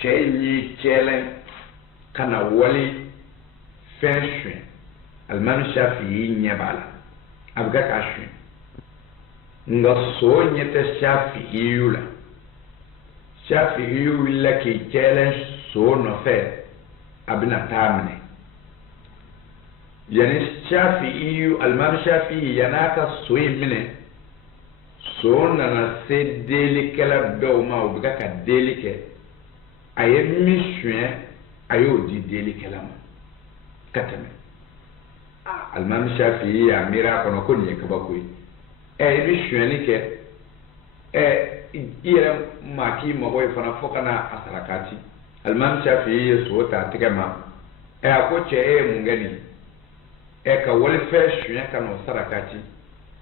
chenyi chelen kana wali fenshwe alman shafi'i nyebala abga kashwe nga so nyete shafi'i la shafi'i la ki chelen so no fe abina tamne yani shafi'i alman shafi'i yanaka so yimne so na se delikela do ma obiga ka delike aye mission ayo di delikela ma katame alman shafi'i ya mira kono ko ni ka bakoy mission ni ke ira maki mo boy fana fokana asarakati alman shafi'i so ta tegema ako che mungani ka wal fashion ka no sarakati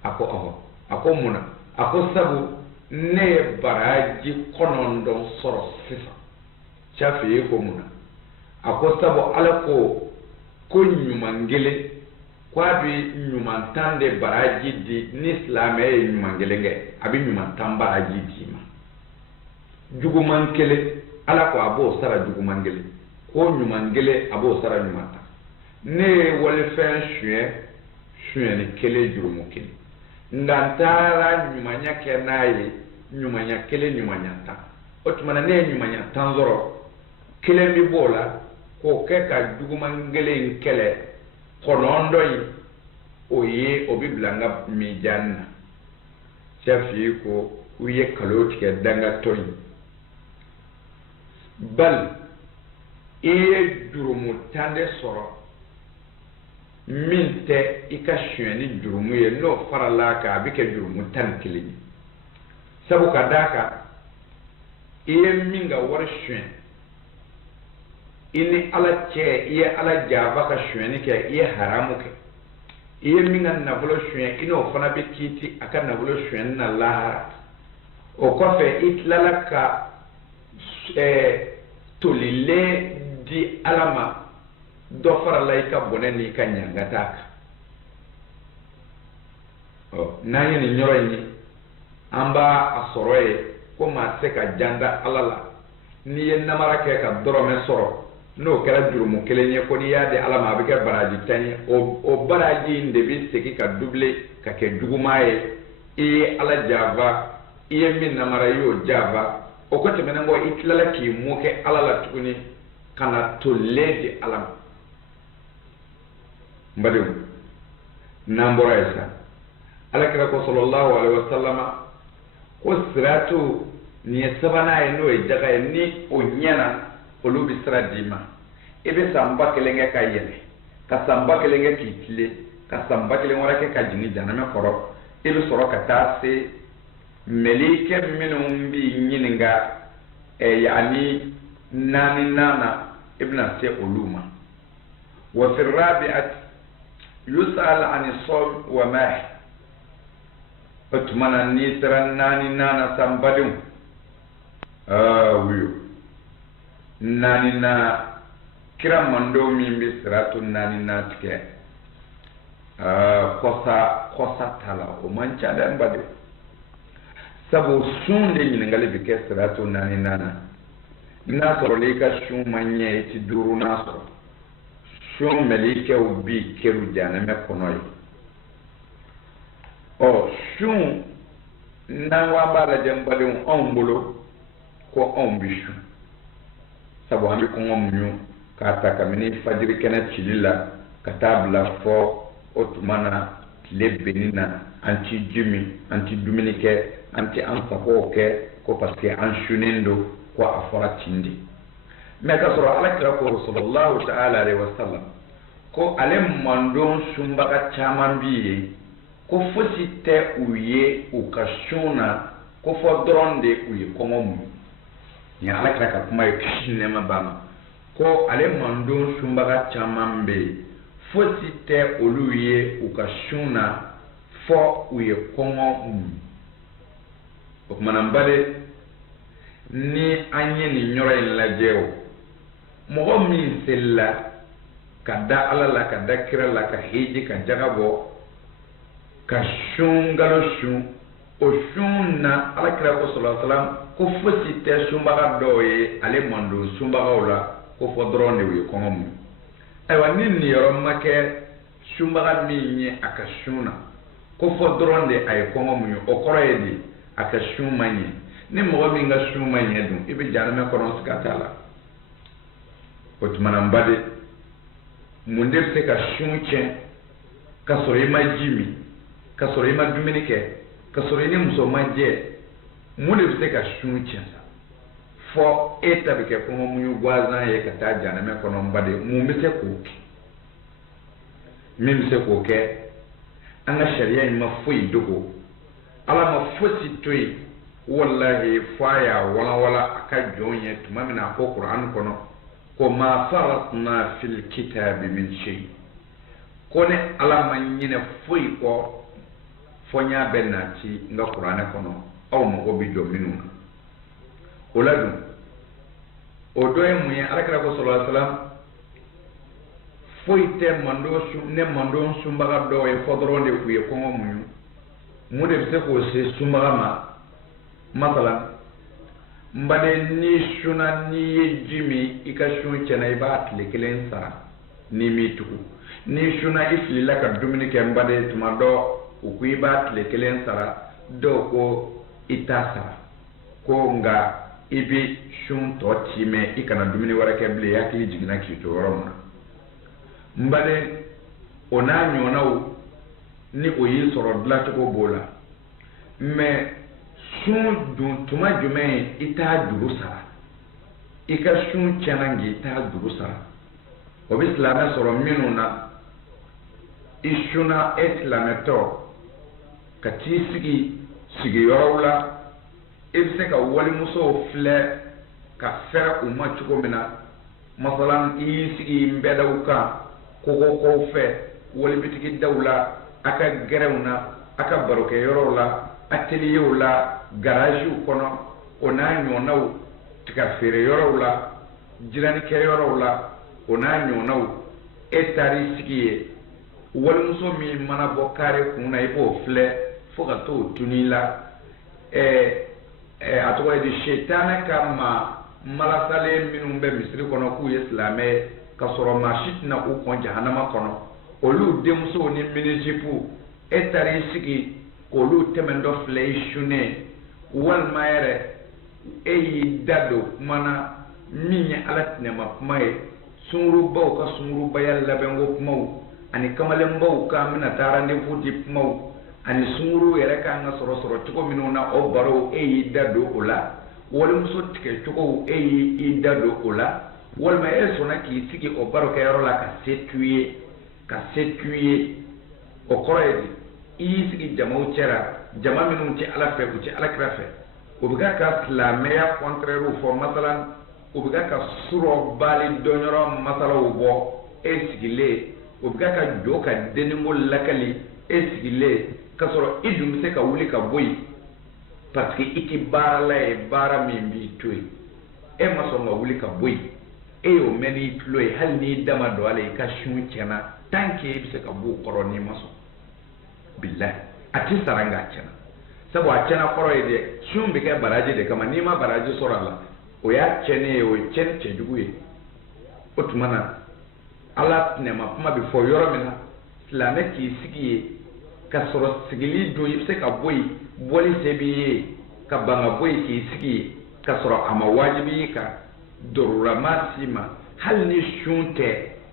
ako muna ako sabu ne baraji konondo soro sifa shafi'i ko muna ako sabu alako ko nyumangele kwabi nyumantande baraji di ni islame nyumangelenge abi nyumantan baraji di ma jugumankele ala ko abo sara jugumangele ko nyumangele abo sara nyumanta ne wale fen shue ni kele jurumu kele ndantara nyumanya kenaye nyumanya kele nyumanya ta otumana ne nyumanya tanzoro kele mi bola ko keka jugumangele nkele konondo yi oye obiblanga mijanna shafi ko uye kaloti ke danga toyi bal iye jurumu tande soro minte ika shweni jurumu ye no faralaka abike jurumu tan kilini sabu kadaka iye minga war shwen ini ala che iye ala jaba ka shweni ke iye haramu ke iye minga nabulo shwen ino fana be kiti aka nabulo shwen na lahara o kofe itlalaka tolile di alama dɔ farala i ka bɔnɛ n'i ka ɲangata kan n'an ye nin yɔrɔ in ye an b'a a sɔrɔ ye ko maa tɛ se ka janda ala la n'i ye namara kɛ ka dɔrɔmɛ sɔrɔ n'o kɛra jurumu kelen ye ko n'i y'a di ala ma a bɛ kɛ baraji 10 ye o baraji in de bɛ segin ka double ka kɛ juguman ye i ye ala janfa i ye min namara i y'o janfa o ko tɛmɛnen kɔ i tilala k'i mun kɛ ala la tuguni ka na tollen di ala ma n badenw n'an bɔra yen sa alakira ko sallallahu alaihi wasallama ko siratu nin ye sabanan ye n'o ye jaga ye ni o ɲɛna olu bɛ sira d'i ma i bɛ san ba kelen kɛ ka yɛlɛ ka san ba kelen kɛ k'i tile ka san ba kelen wɛrɛ kɛ ka jigin jahanama kɔrɔ i bɛ sɔrɔ ka taa se mɛlikɛ minnu b'i ɲininka yani naani na i bɛna se olu ma wa fi rabi'ati yus'al ani sawm wa ma' o tuma na n'i sera naani na san badenw wuyo naani na kira mando min bɛ siratu naani na tigɛ kɔsa t'a la o man ca dɛ n badenw sabu sun de ɲininkali bɛ kɛ siratu naani na n'a sɔrɔ i ka sun ma ɲɛ i ti duuru n'a sɔrɔ sun mɛlikɛw b'i kɛru jahanama kɔnɔ ye sun n'an ko an b'a lajɛ n badenw anw bolo ko anw bɛ sun sabu an bɛ kɔngɔ muɲu k'a ta kabini fajiri kɛnɛ cili la ka taa bila fɔ o tuma na tile benni na an ti ji min an ti dumuni kɛ an ti an sagow kɛ ko parce que an sunnen don ko a fɔra tin de mais ka sɔrɔ alakira ko sallallahu ta'ala alaihi wasallam ko ale mandon sunbaga caman bi ye ko fosi tɛ u ye u ka sun na ko fɔ dɔrɔn de u ye kɔngɔ muɲu ni alakira ka kuma ye kisi nɛɛma b'a ma ko ale mandon sunbaga caman bɛ yen fosi tɛ olu ye u ka sun na fɔ u ye kɔngɔ muɲu o kumana n bade ni an ye nin yɔrɔ in lajɛ o mɔgɔ min selila ka da ala la ka da kira la ka hiji ka jaga bɔ ka sun galo sun o sun na alakira ko sallallahu alaihi wasallam ko fosi tɛ sunbaga dɔw ye ale mandon sunbagaw la ko fɔ dɔrɔn de u ye kɔngɔ muɲu ayiwa ni nin yɔrɔ ma kɛ sunbaga min ye a ka sun na ko fɔ dɔrɔn de a ye kɔngɔ muɲu o kɔrɔ ye de a ka sun ma ɲɛ ni mɔgɔ min ka sun ma ɲɛ dun i bɛ jahanama kɔnɔ siga t'a la o tuma na n ba de mun de bɛ se ka sun tiɲɛ ka sɔrɔ i ma ji min ka sɔrɔ i ma dumuni kɛ ka sɔrɔ i ni muso ma jɛ mun de bɛ se ka sun tiɲɛ sa fɔ e ta bɛ kɛ kɔngɔ muɲu gansan ye ka taa jahanama kɔnɔ n ba de mun bɛ se k'o kɛ min bɛ se k'o kɛ an ka sariya in ma foyi dogo ala ma fosi to yen wallahi fa ya wala wala aka jɔn ye tuma min na ko Qur'an kɔnɔ ko ma faratna fil kitabi min shay ko ne ala ma ɲinɛ foyi kɔ fɔ n y'a bɛɛ nati n ka Qur'an kɔnɔ aw mago bɛ jɔ minnu na o la dun o dɔ ye mun ye alakira ko sallallahu alaihi wasallam foyi tɛ mandon sunbaga dɔw ye fɔ dɔrɔn de u ye kɔngɔ muɲu mun de bɛ se k'o se sunbaga ma masalan n baden ni sunna n'i ye ji min i ka sun tiɲɛna i b'a tile kelen sara n'i m'i tugu ni sunna i filila ka dumuni kɛ n baden tuma dɔ u ko i b'a tile kelen sara dɔw ko i t'a sara ko nka i bɛ sun tɔ timɛ i kana dumuni wɛrɛ kɛ bilen i hakili jiginna k'i to yɔrɔ min na n baden o n'a ɲɔgɔnnaw ni o y'i sɔrɔ dilancogo b'o la mais sun dun tuma jumɛn i t'a juru sara i ka sun tiɲɛna nka i t'a juru sara o bɛ silamɛ sɔrɔ minnu na i sunna e silamɛtɔ ka t'i sigi sigiyɔrɔw la i bɛ se ka walimusow filɛ ka fɛrɛ u ma cogo min na masalan i y'i sigi nbɛdaw kan kogokow fɛ walibitigi daw la a ka gɛrɛw na a ka barokɛyɔrɔw la ateliers la garages kɔnɔ o n'a ɲɔgɔnnaw tiga feere yɔrɔw la jiranikɛ yɔrɔw la o n'a ɲɔgɔnnaw etari sigi walimuso min mana bɔ kare kun na i b'o filɛ fo ka t'o tuni la a tɔgɔ ye di shetane ka malasalen minnu bɛ misiri kɔnɔ k'u ye silamɛ ka sɔrɔ maa si tɛna u kɔn jahanama kɔnɔ olu denmusow ni minijipu etari sigi k'olu tɛmɛntɔ filɛ i sunɛ walima yɛrɛ e y'i da don kuma na min ye ala tɛnɛma kuma ye sungurubaw ka sungurubaya labɛnko kumaw ani kamalenbaw ka mina taa rendez-vous di kumaw ani sunguru yɛrɛ kan ka sɔrɔ cogo minnu na o barow e y'i da don o la walimuso tigɛ cogow e y'i da don o la walima e sɔnna k'i sigi o barokɛyɔrɔ la ka se t'u ye o kɔrɔ ye di i y'i sigi jamaw cɛla jama minnu tɛ ala fɛ u tɛ alakira fɛ o bɛ ka silamɛya contraire fɔ masalan o bɛ ka surɔ bali dɔnyɔrɔ masalaw bɔ e sigilen o bɛ ka jɔ ka denninko lakali e sigilen ka sɔrɔ i dun bɛ se ka wuli ka bɔ yen parce que i tɛ baara la ye baara min b'i to yen e ma sɔn ka wuli ka bɔ yen e y'o mɛn n'i tulo ye hali n'i da ma don a la i ka sun tiɲɛna tant que i bɛ se ka bɔ o kɔrɔ n'i ma sɔn bilahi a tɛ sara nka a tiɲɛna sabu a tiɲɛna kɔrɔ ye dɛ sun bɛ kɛ baraji de kama n'i ma baraji sɔrɔ a la o y'a tiɲɛnen ye o ye tiɲɛni cɛjugu ye o tuma na ala tɛnɛma kuma bɛ fɔ yɔrɔ min na silamɛ k'i sigi ye ka sɔrɔ sigili don i bɛ se ka bɔ yen bɔli se b'i ye ka ban ka bɔ yen k'i sigi ye ka sɔrɔ a ma wajibi ye ka dɔrɔrama s'i ma hali ni sun tɛ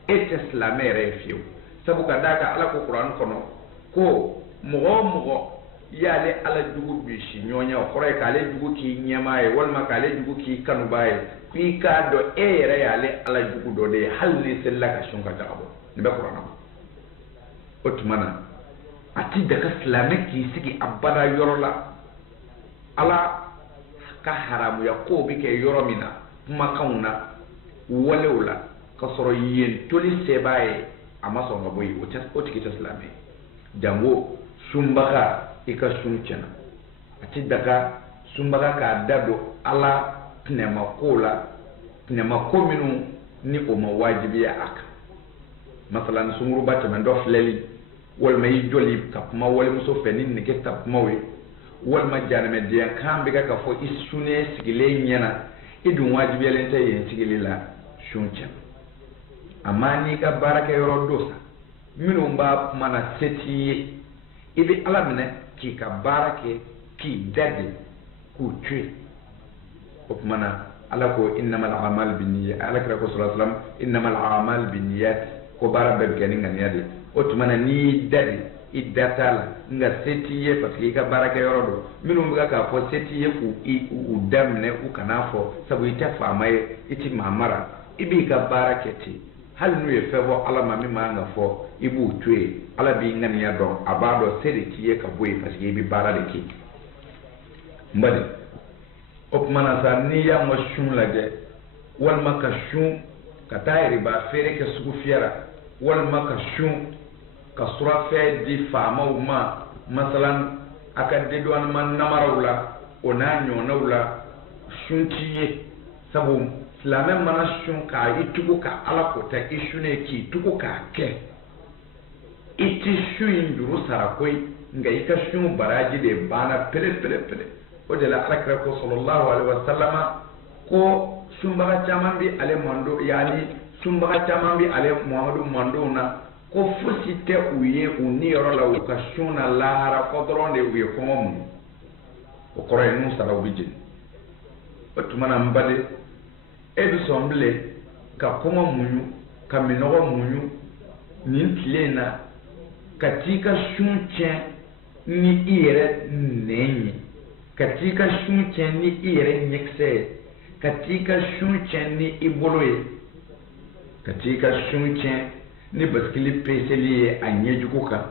e tɛ silamɛ yɛrɛ ye fiyewu sabu ka d'a kan ala ko kuran kɔnɔ ko mɔgɔ o mɔgɔ y'ale ala jugu bisi ɲɔgɔn ye o kɔrɔ ye k'ale jugu k'i ɲɛmaa ye walima k'ale jugu k'i kanubaa ye f'i k'a dɔn e yɛrɛ y'ale ala jugu dɔ de ye hali ni selila ka sun ka jaga bɔ nin bɛ kuranna o tuma na a ti daga silamɛ k'i sigi abada yɔrɔ la ala ka haramuya kow bɛ kɛ yɔrɔ min na kumakanw na walew la ka sɔrɔ yen toli se b'a ye a ma sɔn ka bɔ yen o tigi tɛ silamɛ jango sunbaga i ka sun tiɲɛna a ti daga sunbaga k'a da don ala tɛnɛma kow la tɛnɛma ko minnu ni o ma wajibiya a kan masalan sunguruba tɛmɛntɔ filɛli walima i jɔli ka kuma walimuso fɛ ni nege ta kumaw ye walima janɛmɛdenya kan bɛ ka fɔ i sunnen sigilen ɲɛna i dun wajibiyalen tɛ yen sigili la sun tiɲɛna amma n'i ka baarakɛyɔrɔ do sa minnu b'a kuma na se t'i ye i bɛ ala minɛ k'i ka baara kɛ k'i dade k'u to yen o tuma na ala ko innamal a'mal binniyat ala kira ko sallallahu alaihi wasallam innamal a'mal binniyat ko baara bɛɛ bɛ kɛ ni ŋaniya de o tuma na n'i y'i dade i da t'a la nka se t'i ye parce que i ka baarakɛyɔrɔ do minnu bɛ k'a fɔ se t'i ye k'u daminɛ u kan'a fɔ sabu i tɛ faama ye i tɛ maa mara i b'i ka baara kɛ ten hali n'u ye fɛn fɔ ala ma min man ka fɔ i b'u to yen ala b'i ŋaniya dɔn a b'a dɔn se de t'i ye ka bɔ yen parce que i bɛ baara de kɛ n bali o tuma na sa n'i y'a ma sun lajɛ walima ka sun ka taa riba feere kɛ sugu fiyɛ la walima ka sun ka surafɛn di faamaw ma masalan a ka dédouanement namaraw la o n'a ɲɔgɔnnaw la sun t'i ye sabu silamɛ mana sun k'a i tugu ka ala ko tɛ i sunnen k'i tugu k'a kɛ i ti sun in juru sara koyi nka i ka sun baraji de banna pere o de la alakira ko sallallahu alaihi wasallama ko sunbaga caman bi ale mando yani sunbaga caman bi ale muhamadu mando na ko fosi tɛ u ye u niyɔrɔ la u ka sun na lahara fɔ dɔrɔn de u ye kɔngɔ muɲu o kɔrɔ ye n'u sara u bɛ jeni o tuma na n bali e bɛ sɔn bilen ka kɔngɔ muɲu ka minɔgɔ muɲu nin tile in na ka t'i ka sun tiɲɛ ni i yɛrɛ nɛn ye ka t'i ka sun tiɲɛ ni i yɛrɛ ɲɛkisɛ ye ka t'i ka sun tiɲɛ ni i bolo ye ka t'i ka sun tiɲɛ ni basikili peseli ye a ɲɛjugu kan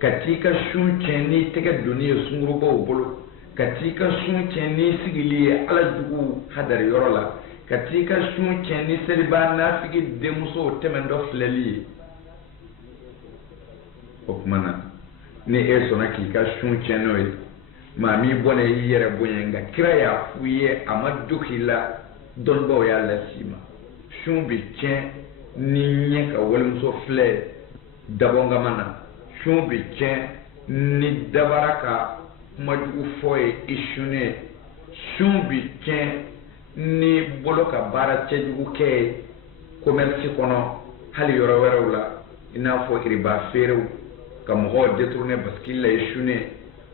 ka t'i ka sun tiɲɛ ni tɛgɛ donni ye sungurubaw bolo ka t'i ka sun tiɲɛ ni sigili ye ala jugu hadari yɔrɔ la ka t'i ka sun tiɲɛ ni seliba nafigi denmuso tɛmɛntɔ filɛli ye o tuma na ni e sɔnna k'i ka sun tiɲɛ n'o ye maa min bɔnɛ y'i yɛrɛ bonya nka kira y'a f'u ye a ma dogo i la dɔnnibaw y'a las'i ma sun bɛ tiɲɛ ni ɲɛ ka walimuso filɛ dabɔngama na sun bɛ tiɲɛ ni dabara ka kumajugu fɔ ye i sunnen sun bɛ tiɲɛ ni bolo ka baara cɛjugu kɛ ye commerce kɔnɔ hali yɔrɔ wɛrɛw la i n'a fɔ riba feerew ka mɔgɔw détourner bascule la i sunnen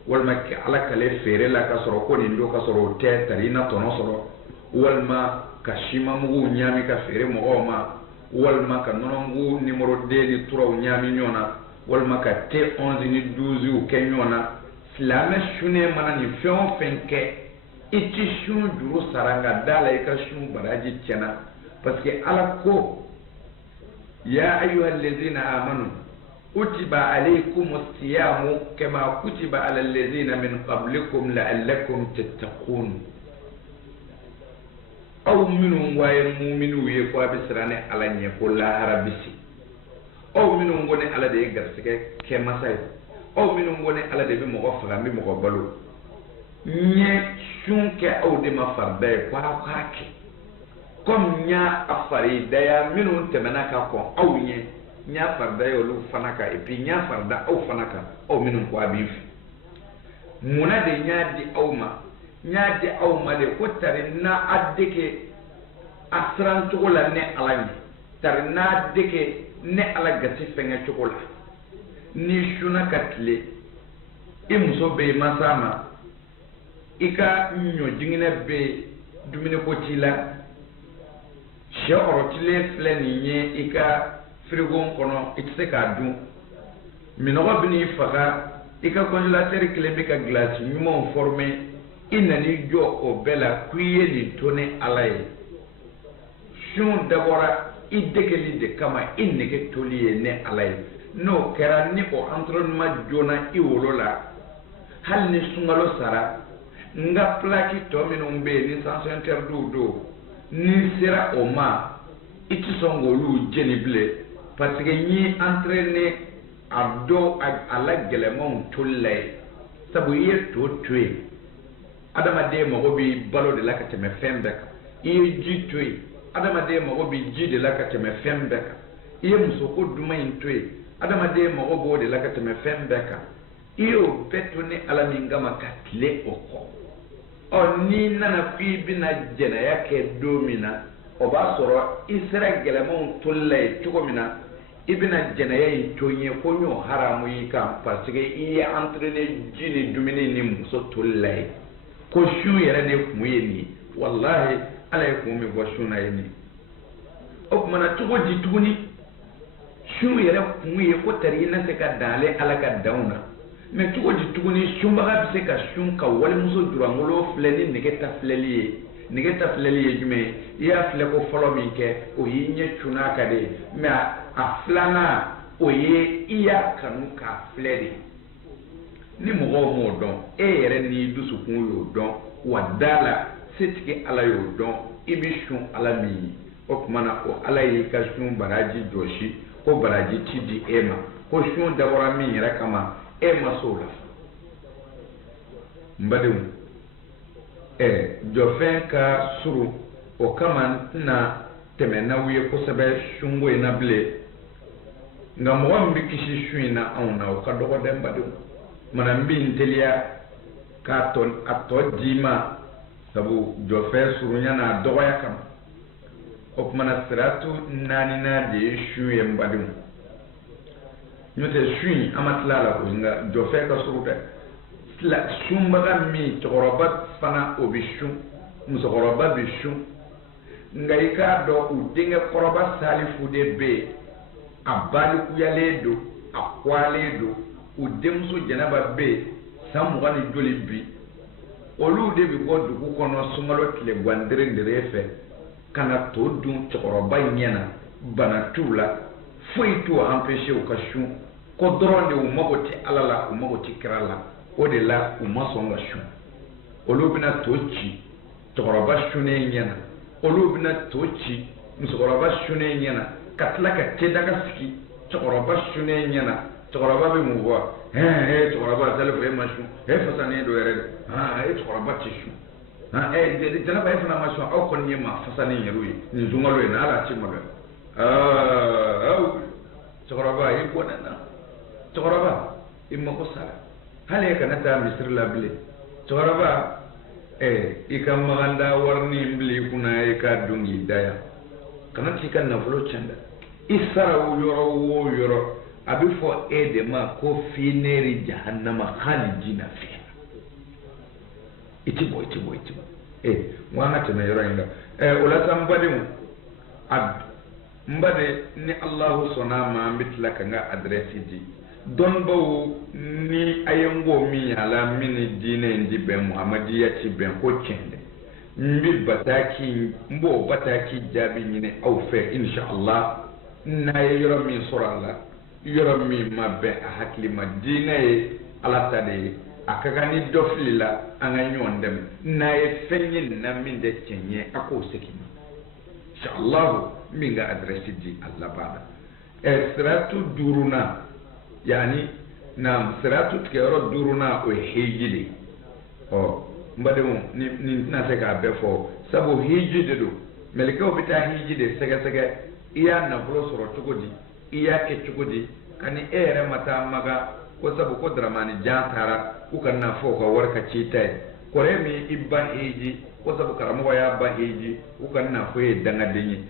walima ala kale feere la ka sɔrɔ ko nin don ka sɔrɔ o tɛ tari i na tɔnɔ sɔrɔ walima ka simamugu ɲaami ka feere mɔgɔw ma walima ka nɔnɔmugu numéro 2 ni turaw ɲaami ɲɔgɔn na walima ka T11 ni 12 kɛ ɲɔgɔn na silamɛ sunnen mana nin fɛn o fɛn kɛ i ti sun juru sara nka da la i ka sun baraji tiɲɛna parce que ala ko ya ayyuhal ladzina amanu kutiba alaykumus siyamu kama kutiba alal ladzina min qablikum la'allakum tattaqun aw minnu waye mu'minu ye ko abisrane ala nye ko lahara bisi aw minnu ngone ala de garsige ke masay aw minnu ngone ala de bi mogo faga mi mogo balo nye shunke aw de ma farda e kwa kwake comme nya afari daya minnu temena ka ko aw nye nya farda e lu fanaka e puis nya farda aw fanaka aw minnu ko abi muna de nya di aw ma nyaade aw male ko tare na addeke asran chokola ne alani tare na addeke ne ala gati fenga chokola ni shuna katle e muso be masama ika nyo jingine be dumine ko tila shoro tile fleni nye ika frigo kono itse ka dun minogo bini faga ika congélateur klebe ka glace nyuma formé inani jo o bela kuye ni tone alaye shun dabora idekeli de kama inneke toliye ne alaye no kera ni o entraînement jona iwolola hal ni sungalo sara nga plaki to minum be ni sans interdudo ni sera o ma iti songolu jenible parce que ni entraîner abdo ala gelemon tollay sabu ye to tué adama de mago bi balo de la ka teme fembek iye ji toy adama de mago bi ji de la ka teme fembek iye muso ko duma in toy adama de mago bo de la ka teme fembek iyo petone ala mingama ka kle oko o ni nana fi bina jena yake domina o ba soro isra gelemon tolle tukomina ibina jena yayi tonye ko nyo haramu yi kam parce que iye entraîner jini dumine ni muso tolle ko shu yere ne kumuye ni wallahi ala yakumi ko shuna yini o kuma na tugo di tuguni shu yere kumuye ko tari na se ka dale ala ka dauna me tugo di tuguni shumba ga se ka shun ka wal muso durangolo fleni ne ke ta fleli jume ya fle ko folo mi ke o yinye chuna ka de me a flana o ye iya kanu ka fleli ni mɔgɔw m'o dɔn e yɛrɛ ni dusukun y'o dɔn wa da la setigi ala y'o dɔn i bi sun ala min ye o tuma na o ala y'i ka sun baraji jɔsi ko baraji ti di e ma ko sun dabɔra min yɛrɛ kama e ma s'o la n badenw jɔfɛn ka surun o kama n tɛna tɛmɛ n'aw ye kosɛbɛ sunko in na bilen nka mɔgɔ min bɛ kisi sun in na anw na o ka dɔgɔ dɛ n badenw mana mbin telia ka ton ato jima sabu jofe surunya na doya kam ok mana siratu nani na de shu yembadim nyote shu amatla la ko nga jofe ka suruta la shumba ga mi torobat fana obishu musoroba bishu ngai ka do udinga koroba salifu de be abali kuyaledo akwaledo u demso janaba be samuga ni joli bi olu de bi ko dugu kono sumalo tile gwandere ndere fe kana to dun chokoroba nyana bana tula foi to empêcher o kashu ko dronde u magoti alala u magoti krala o de la u masonga shu olu bina tochi chokoroba shune nyana olu bina tochi musokoroba shune nyana katla ka tedaga ski chokoroba shune nyana chokoroba be muwa chokoroba tele fe mashu fasane do yere chokoroba tishu de tele ba fana mashu au kon nyema fasane yeruyi ni zungalo na ala chimaga cɛkɔrɔba i bɔnɛ na cɛkɔrɔba i mago sara hali e kana taa misiri la bilen cɛkɔrɔba i ka maganda warinin bila i kunna i ka don k'i da yan kana t'i ka nafolo tiɲɛ dɛ i sara yɔrɔ o yɔrɔ a bɛ fɔ e de ma ko finɛri jahannama khalidina fiha i ti bɔ n ko an ka tɛmɛ yɔrɔ in kan o la sa n badenw n bade ni Allahu sɔnna ma an bɛ tila ka n ka adrɛsi di dɔnnibaw ni a ye n ko min yala min ni diinɛ in ti bɛn muhamadiya ti bɛn ko tiɲɛ dɛ n b'o bataki jaabi ɲini aw fɛ inshallah n'a ye yɔrɔ min sɔrɔ a la yɔrɔ min ma bɛn a hakili ma diinɛ ye ala ta de ye a ka kan ni dɔ fili la an ka ɲɔgɔn dɛmɛ n'a ye fɛn ye nin na min tɛ tiɲɛ ye a k'o segin ma inshallah min ka adrɛsi di a laban na siratu duurunan yani na siratu tigɛyɔrɔ duurunan o ye hiji de n badenw ni tɛna se k'a bɛɛ fɔ sabu hiji de don mɛlɛkɛw bɛ taa hiji de sɛgɛsɛgɛ i y'a nafolo sɔrɔ cogo di i y'a kɛ cogo di ka ni e yɛrɛ ma taa maga ko sabu ko daramani jan taara k'u ka na fɔ u ka wari ka ci ta ye kɔrɔ min i ba hiji ko sabu karamɔgɔ y'a ba hiji u ka na fɔ ye dangaden ye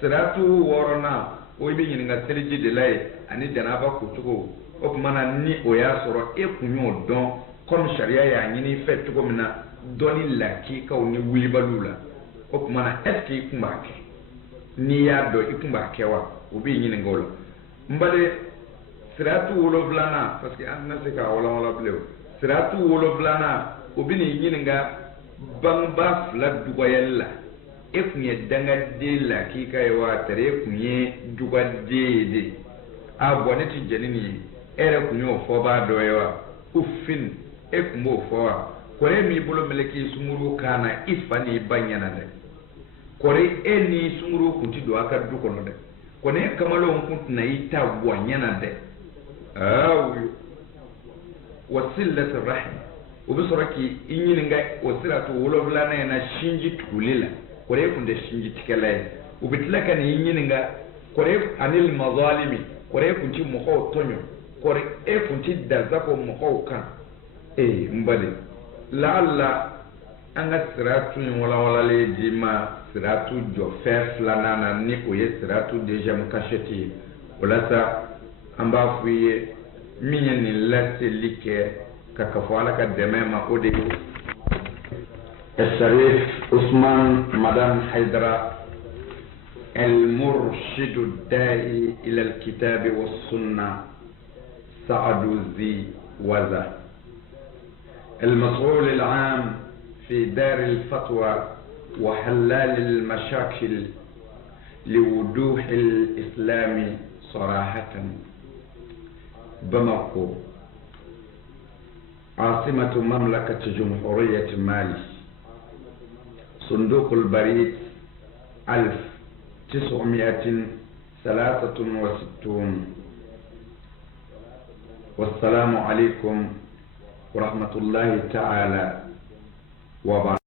siratu wɔɔrɔnan o bɛ ɲininka seliji de la ye ani janaba kocogo o tuma na ni o y'a sɔrɔ e kun y'o dɔn komi sariya y'a ɲini fɛ cogo min na dɔnni lakikaw ni wilibaliw la o tuma na est ce que i kun b'a kɛ n'i y'a dɔn i kun b'a kɛ wa o b'i ɲininka o la n bale siratu wolonfilanan parce que an tɛna se k'a walawala bilen o siratu wolonfilanan o bɛ n'i ɲininka bangebaa fila dɔgɔyali la e kun ye dangaden lakika ye wa tare e kun ye jugaden ye de a bɔn ne ti jɛni nin ye e yɛrɛ kun y'o fɔbaa dɔ ye wa uffin e kun b'o fɔ wa kɔrɔ m'i bolo meleke sunguru kan na i fa n'i ba ɲɛna dɛ kɔrɔ e ni sunguru kun ti don a ka du kɔnɔ dɛ kɔni e kamalenw kun tɛna i ta bɔ ɲɛna dɛ wasilati rahim o bɛ sɔrɔ k'i ɲininka o siratu wolonfilanan in na sinji tuguli la kɔrɔ e kun tɛ sinji tigɛla ye u bɛ tila ka n'i ɲininka kɔrɔ anil mazalimi kɔrɔ e kun ti mɔgɔw tɔɲɔ kɔrɔ e kun ti dansago mɔgɔw kan n bali laala an ka siratu in walawalalen di ma siratu jɔfɛn filanan na ni o ye siratu deuxième cachette ye o la sa an b'a fɔ i ye min ye nin laseli kɛ ka kafɔ ala ka dɛmɛ ma o de ye الشريف عثمان مدام حيدرة المرشد الداعي إلى الكتاب والسنة سعد ذي وزة المسؤول العام في دار الفتوى وحلال المشاكل لوضوح الإسلام صراحة بمقو عاصمة مملكة جمهورية مالي صندوق البريد 1963 والسلام عليكم ورحمة الله تعالى وبركاته.